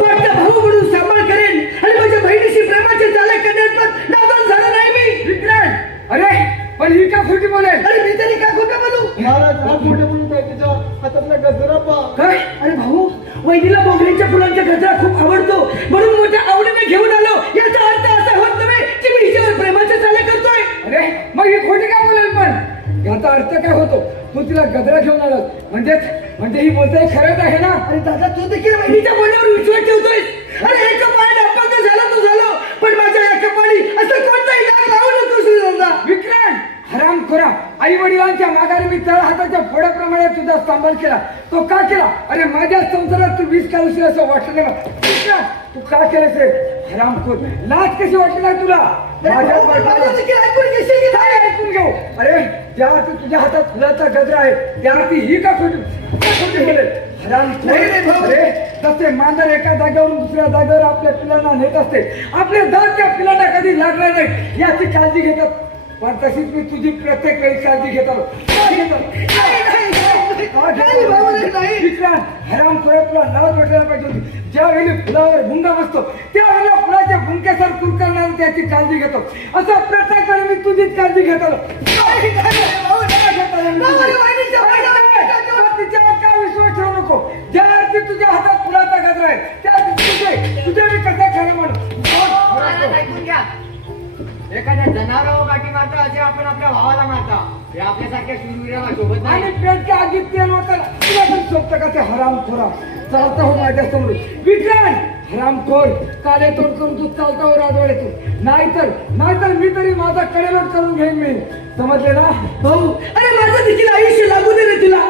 वाटतं भाऊ म्हणून सांभाळ करेन आणि माझ्या बहिणीशी प्रेमाचे चालक करण्यात पण नादान झालं नाही मी. विक्रांत, अरे पण ही का खोटी बोलेल? अरे मी तरी काय खोटं बोलू? मला आज मोठं बोलून काय, तुझ्या हातातला गजरा पहा. काय? अरे भाऊ, वहिनीला मोगऱ्यांच्या फुलांचा गजरा खूप आवडतो म्हणून मोठ्या आवडीने घेऊन आलो. याचा अर्थ असा होत नव्हे की मी हिच्यावर प्रेमाचे चालक करतोय. अरे मग ही खोटी का बोलेल? पण याचा अर्थ काय होतो? तू तिला गजरा घेऊन आलास म्हणजे ही बोलते खरंच आहे ना? अरे दादा, तू देखील वहिनीच्या बोलण्यावर विश्वास ठेवतोय. अरे एका पायाने अपंग झाला तू झालो, पण माझ्या एका पाणी असं कोणताही डाग लावू नको श्रीदादा. विक्रांत, हरामखोरा, आई वडिलांच्या माघारी मी तळ हाताच्या फोडाप्रमाणे तुझा सांभाळ केला. तो का केला? अरे माझ्या संसारात तू विष काढूशील असं वाटलं ना. विक्रांत, तू का केलंस रे? हरामखोर, लाज कशी वाटली नाही तुला? माझ्या देखील ऐकून घेशील की नाही? ऐकून घेऊ. अरे ज्या अर्थी तुझ्या हातात फुलाचा गजरा आहे त्या अर्थी ही का खोटी बोलेल? हरामखोर. अरे तसे मांजर एका जागेवरून दुसऱ्या जागेवर आपल्या पिलांना नेत असते. आपले दात त्या पिलांना कधी लागणार नाही याची काळजी घेतात. पण तशीच मी तुझी प्रत्येक वेळी काळजी घेत आलो. विक्रांत, हरामखोर, तुला लाज वाटायला पाहिजे होती. ज्यावेळी फुलावर भुंगा बसतो त्यावेळेला फुलाच्या भुंक्यासर कुरकरणार त्याची काळजी घेतो. असं प्रत्येक वेळी मी तुझीच काळजी घेत आलो. तिच्यावर काय विश्वास ठेवू नको. ज्या अर्थी तुझ्या हातात फुलाचा गजरा आहे त्या अर्थी तुझे मी कसं खरं म्हणू. ऐकून घ्या. एखाद्या जनावरावर काठी मारता असे आपण आपल्या भावाला मारता. हे आपल्यासारख्या शूरवीराला शोभत नाही. आणि पेटच्या आगीत तेल होतं तुला पण सोबतं का ते हरामखोरा? चालता हो माझ्या समोर. विक्रांत, हरामखोर, काले तोड करून तू चालता हो राजवाड्यातून. नाहीतर मी तरी माझा कडेलोट करून घेईन मी. समजले ना भाऊ? अरे माझं देखील आयुष्य लागू दे रे तुला.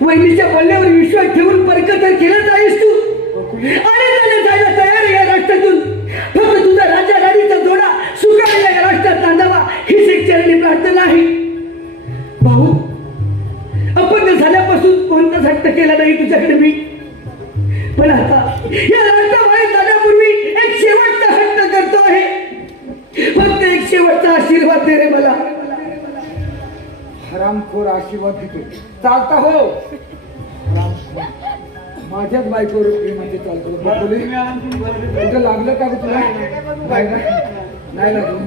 वहिनीच्या बोलण्यावर विश्वास ठेवून परक तर केलंच आहेस तू. आणि त्याने जायला तयार आहे या राष्ट्रातून. फक्त तुझा राजा राणीचा जोडा सुखाने या राष्ट्रात नांदावा हीच एक चरणी प्रार्थना आहे. या रक्ताबाहेर जाण्यापूर्वी एक शेवटचा हट्ट करतो आहे. फक्त एक शेवटचा आशीर्वाद दे रे मला. हरामखोर आशीर्वाद देतो. चालता हो. हरामखोर. माझ्याच बायकोवर प्रेमाचे चालतो. बकुली, कुठं लागलं का ग तुला? नाही ना? नाही लागलं.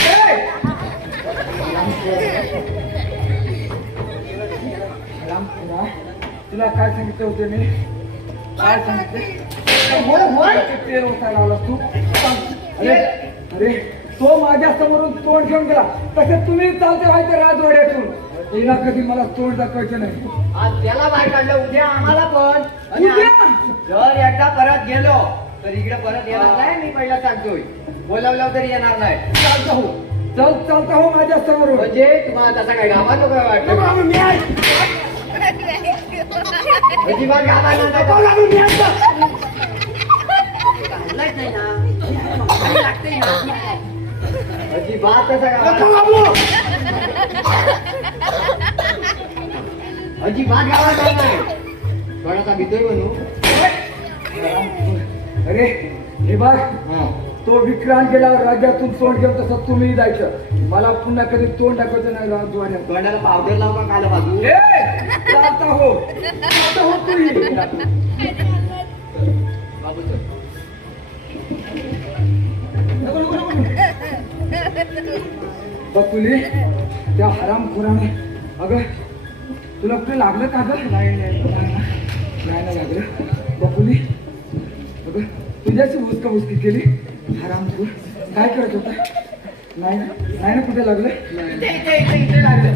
ए! हरामखोरा, तुला काय सांगितलं होतं मी? काय सांगितलं? तेल ओसायला आलास तू. अरे अरे, तो माझ्या समोरून तोंड घेऊन गेला. तसं तुम्ही चालते व्हायचं राजवाड्यातून. तिला कधी मला तोंड दाखवायचं नाही. आज त्याला बाहेर काढलं, उद्या आम्हाला पण. आणि उद्या? जर एकदा परत गेलो तर इकडे परत येणार नाही. मी पहिला सांगतोय, बोलावलं तरी येणार नाही. चालता हो. चालता हो माझ्या समोरून. म्हणजे तुम्हाला तसा काय गावात नको वाटतं? मी आहे. अजिबात गावात नको नको. लागू, मी आहे. अजिबात तसा नको गावात, लागू. अजिबात गावात जाणार नाही. थोडासा भीतोय म्हणू. अरे हे बघ, तो विक्रांत गेल्यावर राज्यातून तोंड घेऊन तसं तुम्ही जायचं. मला पुन्हा कधी तोंड दाखवायचं नाही राजवाड्यात. तोंडाला पावडर लावून का खायला बाजू? चालता हो. चालता हो तुम्ही. बाबू चल. बकुली, त्या हरामखोराने अगं तुला कुठे लागलं का ग? नाही लागलं. बकुली, अगं तुझ्याशी हुसकी केली. हरामखोर काय करत होता? नाही ना कुठे लागलं? इथे लागलं.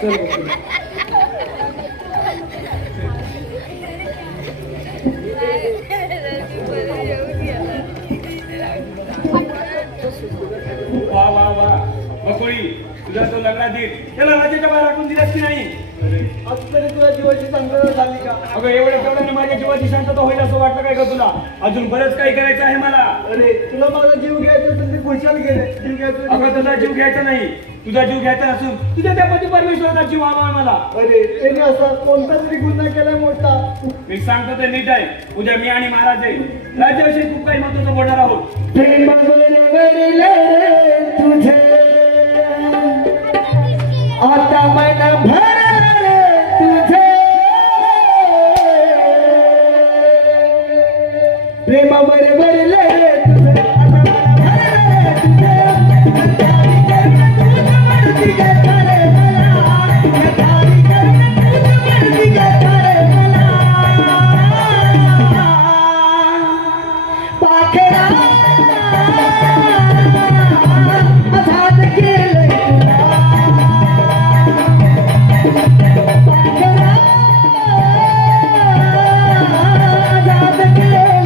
चल बकुली. वा वा वा बकोळी, तुझा तो लग्नात देत त्याला राज्याच्या बाहेर राखून दिलास की नाही? आज तरी तुला जीवाची संकट झाली का? अगं एवढ्या तेवढ्याने माझ्या जीवाची शांतता होईल असं वाटतं काय का तुला? अजून बरंच काही करायचं आहे मला. अरे तुला माझा जीव घ्यायचा असेल तर खुशाल गेले. जीव घ्यायचा अगं तुझा जीव घ्यायचा नाही, तुझा जीव घ्यायचा नसून तुझ्या त्या पती परमेश्वराचा जीव हवा आहे मला. अरे त्याने असा कोणता तरी गुन्हा केलाय मोठा. मी सांगतो ते नीट आहे. उद्या मी आणि महाराज आहे राज्याविषयी खूप काही महत्वाचं बोलणार आहोत. तुझे आता मन भरले तुझे प्रेम भरले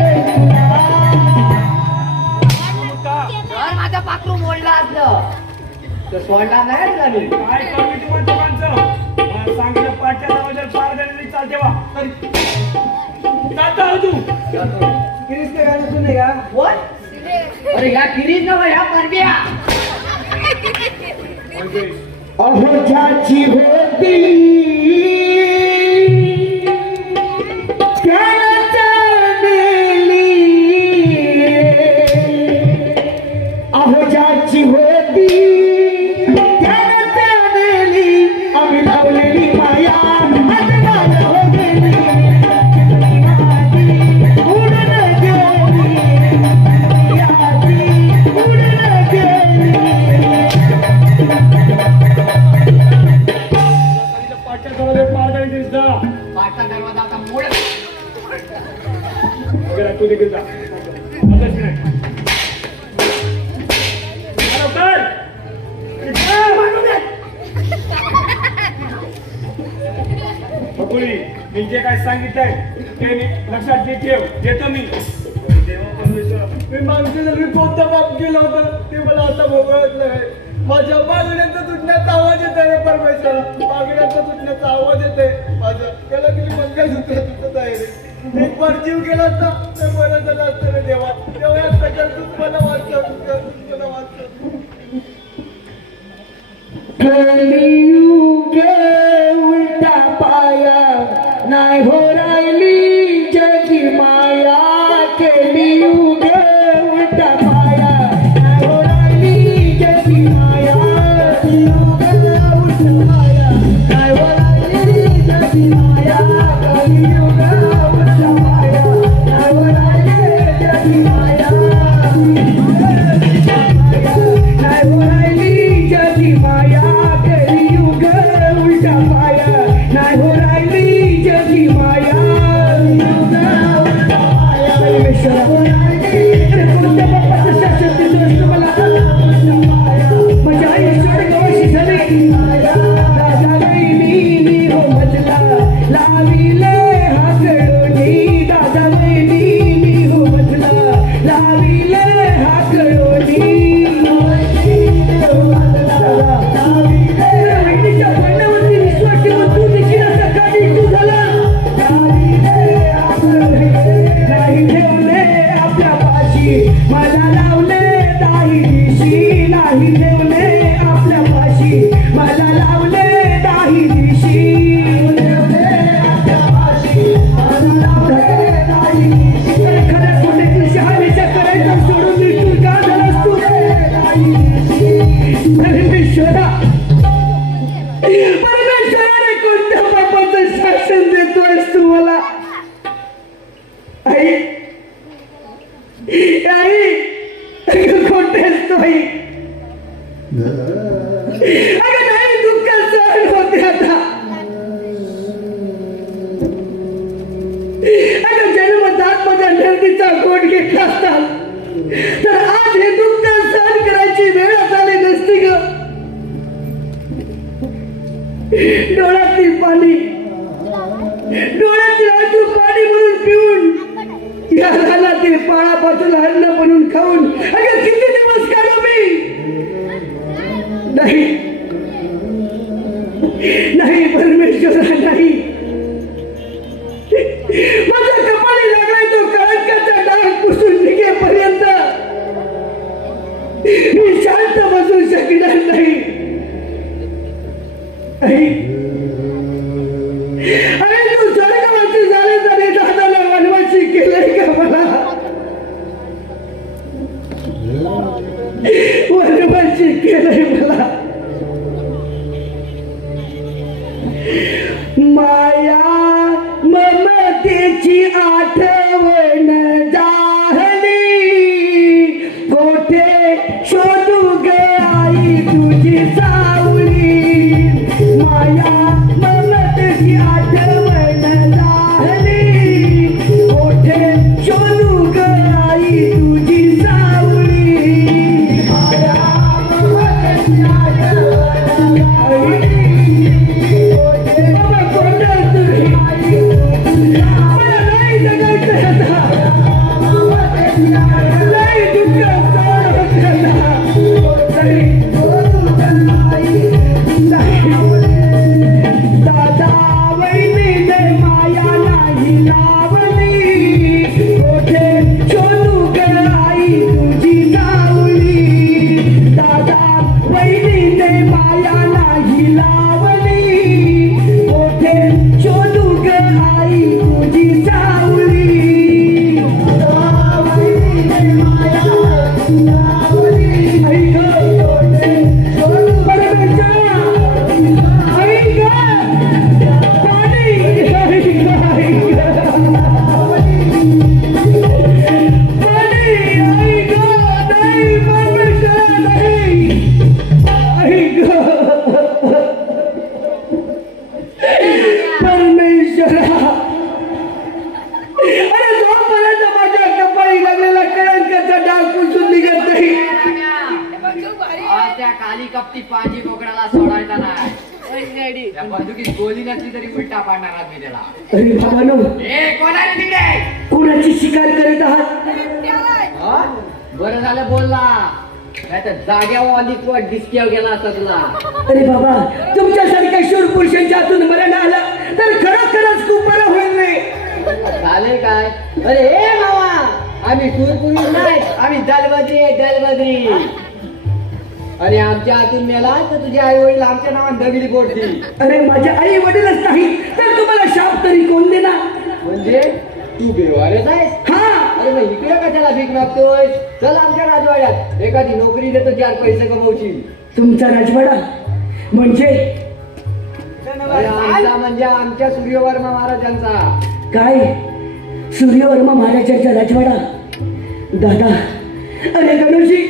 तुझे. जर माझा पाखरू मोडला असलं तर सोडला नाही झाली. काय करू मी तुम्हाला माणसं? मला सांगितलं पाठच्या नावाच्या पार झालेली चालते वा. चालता हो तू. किरीचं गाणं सुने का? What? अरे ह्या किरीज नव्हे, ह्या परब्या. अहो ज्याची होती त्याला नेली. अहो ज्याची होती त्याला नेली. आम्ही लावलेली माया आता हो गेली. उडून गेली यादी, उडून गेली. पाठच्या नावाच्या पार झालेली जा. पाठचा दरवाजा आता मोड. वगैरे तू देखील जा. आताच नाही. लवकर. बकुळी, मी जे काय सांगितलंय ते मी लक्षात ठेव. देतो मी. देवा परमेश्वर, मी मागच्या जन्मी कोणता पाप केलं होतं ते मला आता भोगवत नाही. माझ्या मागण्यांचा तुटण्याचा आवाज येत आहे परमेश्वर. मागण्यांचा तुटण्याचा आवाज येत आहे माझा. त्याला किती मंगळसूत्र तुटत आहे रे. एक बार जीव गेला असता तर बरं झालं असतं रे देवा. तेव्हा सगळं तूच मला वाचव, तूच मला वाचव. कलियुगे उलटा पा पाया नाही हो राहिली जगी माया केली उग उलटा पाया नाही हो राहिली जगी माया केली उग उलटा पाया नाही हो राहिली जगी माया केली उग उलटा पाया नाही हो राहिली जगी माया नाही हो राहिली जगी माया केली उग उलटा पाया नाही हो राहिली जगी माया परमेश्वर कोणत्या बाप्पाचं शासन दिलं असतं मला माझ्या आयुष्यात गवशी झाली राजा वहिनी हो मजला लाविले हाकळोनी दादा वहिनी हो मजला लाविले हाकळोनी वहिनीच्या भांडावरती विश्वास ठेवून तू देखील असा काढी तू झाला नाही ठेवले आपल्या पाशी मला लावले दाही दिशी नाही ठेवले आपल्या पाशी मला लावले दाही दिशी खऱ्या खोट्याची शहानिशा करायचं सोडून निष्ठूर का झालास तू परमेश्वरा परमेश्वराने कोणत्या बापाचं शासन देतोयस तू मला आई आई खोटेस तू आई अगं नाही दुःख सहन होते आता अगं जन्मदात माझ्या नंदीचा गोड घेतला असता तर आज हे दुःख सहन करायची वेळ झाली नसती ग डोळ्यातील पाणी डोळ्यातील आजू पाणी म्हणून पिऊन या रानातील पाळापासून अन्न म्हणून खाऊन अगं किती दिवस काढू मी नाही नाही परमेश्वरा नाही माझ्या कपाळी लागलाय तो कळंकाचा डाग पुसून निघेपर्यंत मी शांत बसू शकणार नाही अरे तू स्वर्गवासी झाले तरी दादाला वनवासी केलंय का मला वनवासी केलंय मला माया ममतेची आठवण झाली कोठे शोधू ग आई तुझी सावली माया ममतेची आठवण झाली कोठे शोधू ग आई तुझी सावली माया ममतेची आठवण झाली कपटी पाजी बोकडाला सोडायचा नाही त्या बंदुकीत गोली नसली तरी उलटा पाडणार मी त्याला अरे बाबांनो कोणाने तिकडे कोणाची शिकार करीत आहात बरं झालं बोलला नाही तर जाग्यावर डिस्क्यावर गेला असता तुला अरे बाबा तुमच्यासारख्या शूर पुरुषांच्या हातून मरण आलं तर खरोखरच खूप बरं होईल रे झाले काय अरे ए मामा आम्ही शूर पुरुष नाही आम्ही दलबद्री आणि आमच्या हातून मेला तर तुझे आई वडील आमच्या नावात दगडी फोडतील. अरे माझ्या आई वडीलच नाही तर तुम्हाला शाप तरी कोण देणार? म्हणजे तू बेवारच आहेस? हा अरे मग इकडे कशाला भीक मागतोय? चल आमच्या राजवाड्यात एखादी नोकरी देतो, 4 पैसे कमवशील. तुमचा राजवाडा म्हणजे अरे आमचा म्हणजे आमच्या सूर्यवर्मा महाराजांचा. काय? सूर्यवर्मा महाराजांचा राजवाडा? दादा, अरे गणोजी,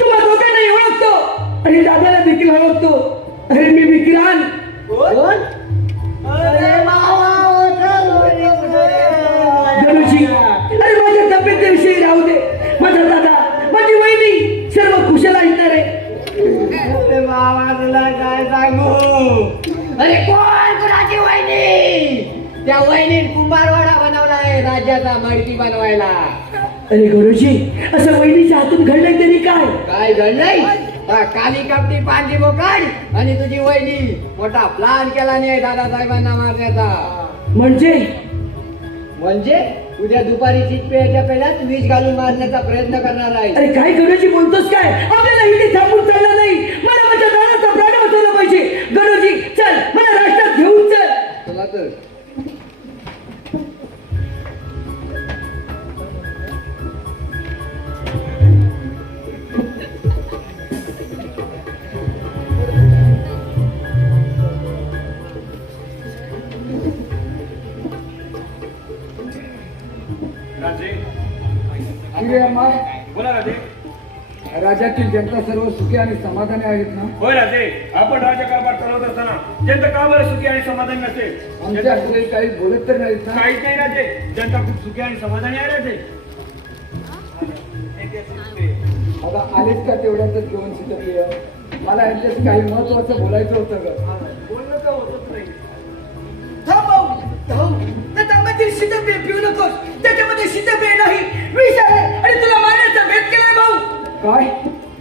तुम्हा दोघांनाही ओळखतो आणि दादाला देखील ओळखतो. अरे मी विक्रांत. कोण? गणोजी, अरे माझ्या तब्येतीविषयी राहू दे. माझा दादा, माझी वहिनी सर्व कुशल ऐकणार आहे. काय सांगू? अरे कोण कुणाची वहिनी? त्या वहिनीत कुंभारवाडा बनवलाय राज्याचा मडकी बनवायला. अरे गणोजी, असं वहिनीच्या हातून घडलंय तरी काय? काय घडलंय? काली कपटी पांढरी बोकड आणि तुझी वहिनी मोठा प्लान केला नाही दादासाहेबांना मारण्याचा. म्हणजे उद्या दुपारी सीट पेच्या पहिल्याच विष घालून मारण्याचा प्रयत्न करणार आहे. अरे काय गणोजी बोलतोस काय? आपल्याला इथे थांबून चाललं नाही. मला माझ्या दादाचा प्राण वाचवला पाहिजे. गणोजी चल, मला राष्ट्रात घेऊन चल. चला तर. राजे श्रीहर मा, बोला राजे. राज्यातील जनता सर्व सुखी आणि समाधानी आहेत ना? होय राजे, आपण राज्यकारभार चालवत असताना जनता का बरं सुखी आणि समाधानी नसेल? आमच्या पुढे काही बोलत तर नाहीत ना? काहीच नाही राजे, जनता खूप सुखी आणि समाधानी आहे राजे. आता आलेच का तेवढ्यातच घेऊन शिकली? मला यांच्यात काही महत्वाचं बोलायचं होतं ग. बोलणं तर होतच नाही. थांब भाऊ, थांब. त्या तांब्यातील शीतपेय पिऊ नकोस. त्याच्यामध्ये शीतपेय नाही, विष आहे आणि तुला मारण्याचा भेद केलाय भाऊ. काय?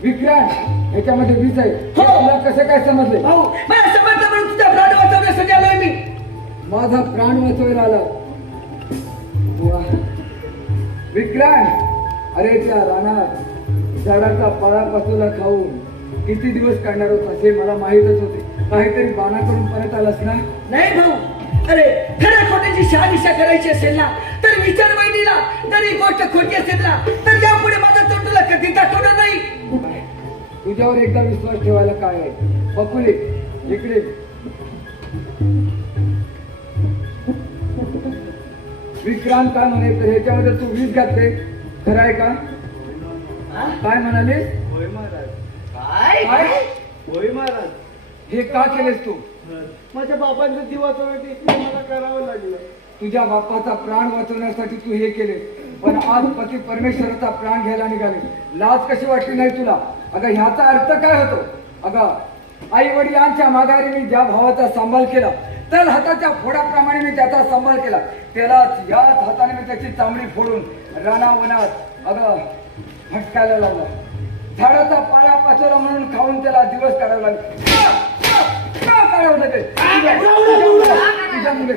विक्रांत, याच्यामध्ये वीज आहे. हे हो. तुला कसं काय समजले? भाऊ, मला समजलं म्हणून तुझा प्राण वाचवण्यासाठी आलोय मी. माझा प्राण वाचवायला आला. वा. विक्रांत, अरे त्या रानात झाडाचा पाळा पाचोला खाऊन किती दिवस काढणार होता हे मला माहीतच होते. काहीतरी बाणा करून परत आलास ना? नाही भाऊ, अरे खऱ्या खोट्याची शहानिशा करायची असेल ना तर विचार वहिनीला. जर ही गोष्ट खोटी असेल ना तर यापुढे माझा तोंड तुला कधी दाखवणार नाही. तुझ्यावर एकदा विश्वास ठेवायला काय आहे? बकुले, इकडे. विक्रांत काय म्हणे तर ह्याच्यामध्ये तू वीज घातले, खरं आहे का? काय म्हणाले? होय महाराज. काय? होय महाराज. हे का केलेस तू? माझ्या बाबांचा जीव वाचवण्यासाठी मला करावं लागलं. तुझ्या बाप्पाचा प्राण वाचवण्यासाठी तू हे केले, पण आज पती परमेश्वराचा प्राण घ्यायला निघाले. लाज कशी वाटली नाही तुला? अगं ह्याचा अर्थ काय होतो? अगं आई वडिलांच्या माघारी मी ज्या भावाचा सांभाळ केला तर हाताच्या फोडाप्रमाणे मी त्याचा सांभाळ केला. त्यालाच याच हाताने मी त्याची चामडी फोडून रानावनात अगं भटकायला लागला. झाडाचा पाला पाचोला म्हणून खाऊन त्याला दिवस काढावे लागले. का काढावं लागेल? तुझ्यामुळे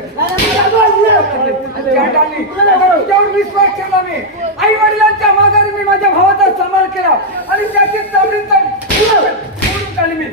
तुझ्यावर विश्वास ठेवला मी. आई वडिलांच्या माघारी मी माझ्या भावाचा सांभाळ केला आणि त्याची चामडी फोडून काढली मी.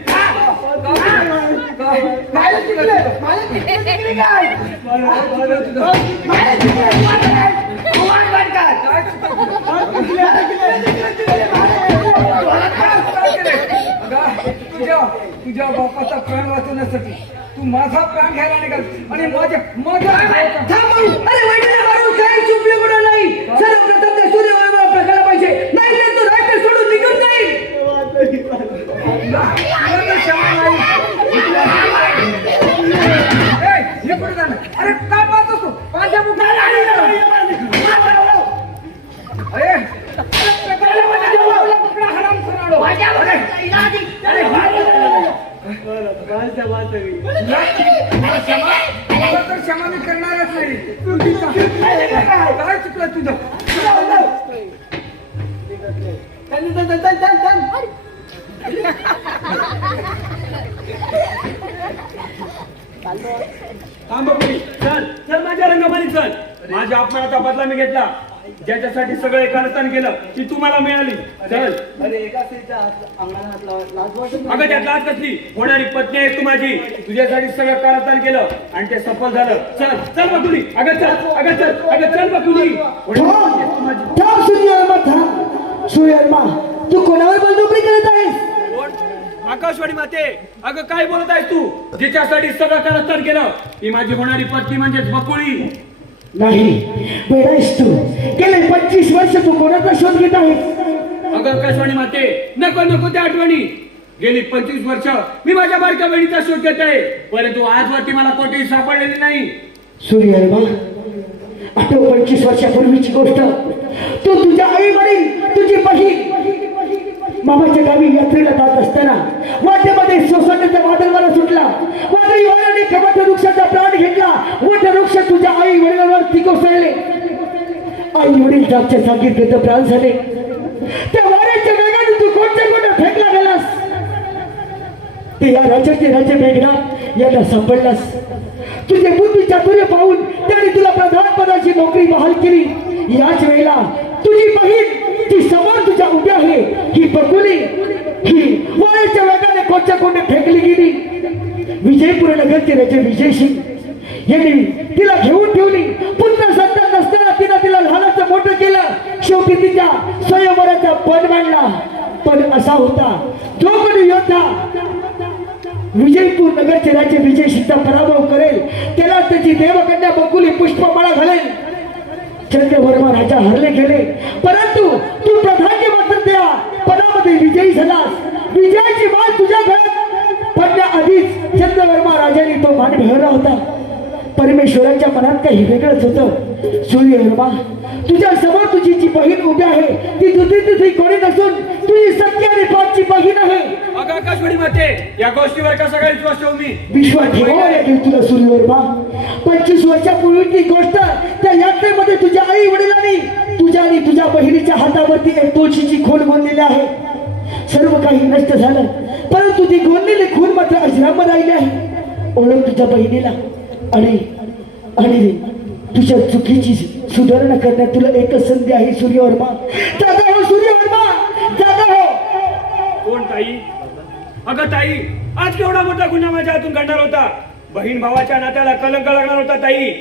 तुझ्या बापाचा प्राण वाचवण्यासाठी तू माझा प्राण घ्यायला निघाल आणि माझ्या थांब भाऊ, अरे वहिनीला मारून काहीच उपयोग होणार नाही. सर्वप्रथम त्या सूर्यवर्माला प्रकला पाहिजे, नाही तर तो राज्य सोडून निघून जाईल. अरे काय पाहतो तू? माझ्या मुखाला क्षमा मी करणारच नाही. काय चुकलं तुझं? थांब बकुळी, चल चल माझ्या रंगमाली चल. माझ्या अपमानाचा बदला मी घेतला ज्याच्यासाठी सगळे कारस्थान केलं ती तुम्हाला मिळाली. चल अरे एका स्त्रीच्या अंगणात लाज वाटत अगं त्यात लाज कसली, होणारी पत्नी आहे तू माझी. तुझ्यासाठी सगळं कारस्थान केलं आणि ते सफल झालं. चल चल बकुली, अगं चल, अगं चल, अगं चल बकुली. होणारी पत्नी आहे तू माझी. थांब सूर्यवर्मा, थांब सूर्यवर्मा, तू कोणावर बंदुकी करत आहेस? कोण? आकाशवाणी माते, अगं काय बोलत आहेस तू? जिच्यासाठी सगळं कारस्थान केलं ती माझी होणारी पत्नी म्हणजेच बकुळी. नाही, वेळेस तू गेले 25 वर्ष तू कोणाचा शोध घेत आहेस? अगं आकाशवाणी माते, नको नको त्या आठवणी. गेली 25 वर्ष मी माझ्या बारक्या बहिणीचा शोध घेत आहे, परंतु आजवरती मला कोठेही सापडलेली नाही. सूर्यवर्मा, आठव 25 वर्षापूर्वीची गोष्ट. तू तुझ्या आई वडील, तुझी बहीण मामाच्या गावी यात्रेला जात असताना वाटेमध्ये सोसाट्याचा वादळ मला सुटला. वादळी वाऱ्याने कवठ वृक्षाचा प्राण घेतला. मोठे वृक्ष तुझ्या आई वडिलांवर कोसळले. आई वडील जागच्या जागीर घेत प्राण झाले. त्या वाऱ्याच्या वेगाने तू कोणत्या कोणत्या फेकला गेलास. ते या राजाचे राजे मेघनाथ याला सापडलास. तुझे बुद्धी चातुर्य पाहून त्याने तुला प्रधानपदाची नोकरी बहाल केली. याच वेळेला तुझी बहीण ती समोर तुझ्या उभ्या आहे, ही बकुली, ही वाऱ्याच्या वेगाने कोणत्या कोणत्या फेकली गेली. विजयपूर नगरचे राजे विजयसिंग यांनी तिला घेऊन ठेवली. पुत्र संतान नसताना तिला लहानाचं मोठं केलं. शेवटी तिच्या स्वयंवराचा पण मांडला. पण असा होता, जो कोणी योद्धा विजयपूर नगरचे राजे विजयसिंगचा पराभव करेल त्याला त्याची देवकन्या बकुली पुष्पमाळा घालेल. चंद्रवर्मा राजा हरले गेले, परंतु तू प्रधान्य मात्र त्या पदामध्ये विजयी झालास. विजयाची माळ तुझ्या घरात पडण्याआधीच चंद्रवर्मा राजाने तो मान मिळवला होता. परमेश्वराच्या मनात काही वेगळंच होतं. सूर्यवर्मा, तुझ्या समोर तुझी जी बहीण उभी आहे ती दुसरी कोणी नसून तुझी सख्या आणि पाठची बहीण आहे. अगं आकाशवाणी माते, या गोष्टीवर कसा काय विश्वास ठेवू मी? विश्वास ठेवावा लागेल तुला सूर्यवर्मा. 25 वर्षापूर्वीची गोष्ट. त्या यात्रेमध्ये तुझ्या आई वडिलांनी तुझ्या आणि तुझ्या बहिणीच्या हातावरती एक तुळशीची खोल गोंदलेली आहे. सर्व काही नष्ट झालं, परंतु ती गोंदलेली खून मात्र अजरामर राहिली आहे. ओळख तुझ्या बहिणीला आणि आणि तुझ्या चुकीची सुधारणा करण्यात तुला एकच संधी आहे. सूर्यवर्मा, जागा हो सूर्यवर्मा, जागा हो. कोण ताई? अगं ताई, आज केवढा मोठा गुन्हा माझ्या हातून घडणार होता. बहीण भावाच्या नात्याला कलंक लागणार होता ताई.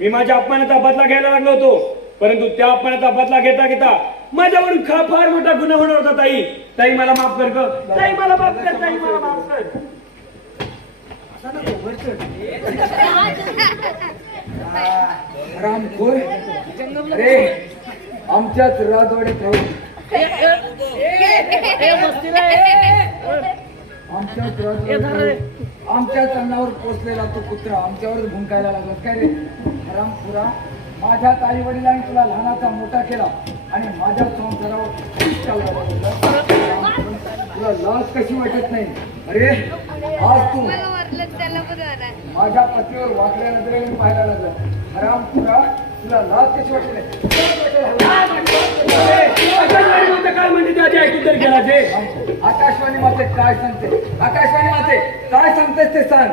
मी माझ्या अपमानाचा बदला घ्यायला लागलो होतो, परंतु त्या अपमानाचा बदला घेता घेता माझ्यावरून फार मोठा गुन्हा होणार होता ताई. ताई मला माफ कर ग, ताई मला माफ कर, ताई मला माफ कर. रामखोर, अरे आमच्याच राजवाड्यात राहून आमच्याच राजवाड्यात राहून आमच्याच अन्नावर पोचलेला तो कुत्रा आमच्यावर भुंकायला लागला. काय रे रामखोरा, माझ्याच आई वडिलांनी तुला लहानाचा मोठा केला आणि माझ्या संसारावर तुला लाज कशी वाटत नाही? अरे आज तू माझ्या पतीवर वाकड्या नजरेने पाहायला लागला. रामखोरा, तुला लाज कशी वाटत नाही? काय म्हणते त्याचे ऐकून तरी गेला ते. आकाशवाणी माते काय सांगते? आकाशवाणी माते काय सांगतेस ते सांग.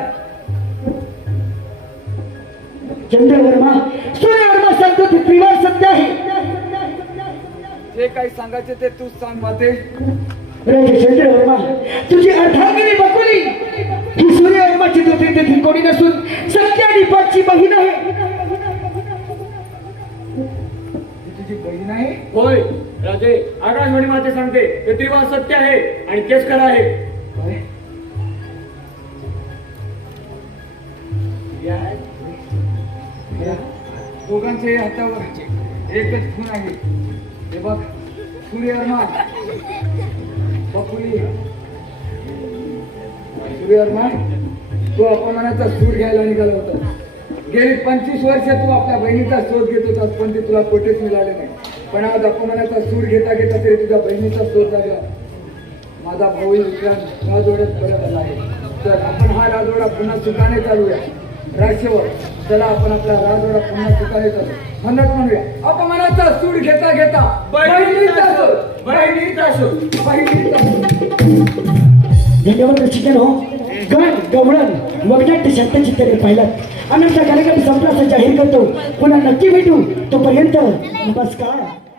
चंद्रवर्मा, सूर्यवर्मा सांगतो ते त्रिवार सत्य आहे. जे काही सांगायचे ते तूच सांग माते. राजे चंद्रवर्मा, तुझी अर्धांगिनी बकुली ही सूर्यवर्माची दुसरी कोणी नसून सत्य आणि पाठची बहीण आहे. ही तुझी बहीण आहे? होय राजे, आकाशवाणी माते सांगते ते त्रिवार सत्य आहे आणि तेच खरं आहे. होय? या दोघांच्याही हातावर एकच खून आहे. हे बघ सूर्यवर्मा, बकुली, सूर्यवर्मा, तू अपमानाचा सूर घ्यायला निघाला होता. गेली 25 वर्ष तू आपल्या बहिणीचा शोध घेत होतास, पण ते तुला कुठेच मिळाले नाही. पण आज अपमानाचा सूर घेता घेता तरी तुझ्या बहिणीचा शोध लागला. माझा भाऊ विक्रांत राजवाड्यात परत आला आहे. तर आपण हा राजवाडा पुन्हा सुखाने चालूया. राष्ट्रवर चला, आपण आपला राजवाडा पुन्हा सुखाने चालू म्हणत म्हणूया. अपमानाचा सूर घेता घेता बहिणीचा शोध, बहिणीचा शोध, बहिणीचा शोध. धन्यवाद रसिकन हो. गण गवळण वगनाट्य शांतचित्तने पाहिलं. आनंदचा कार्यक्रम संपला असं जाहीर करतो. पुन्हा नक्की भेटू. तोपर्यंत नमस्कार.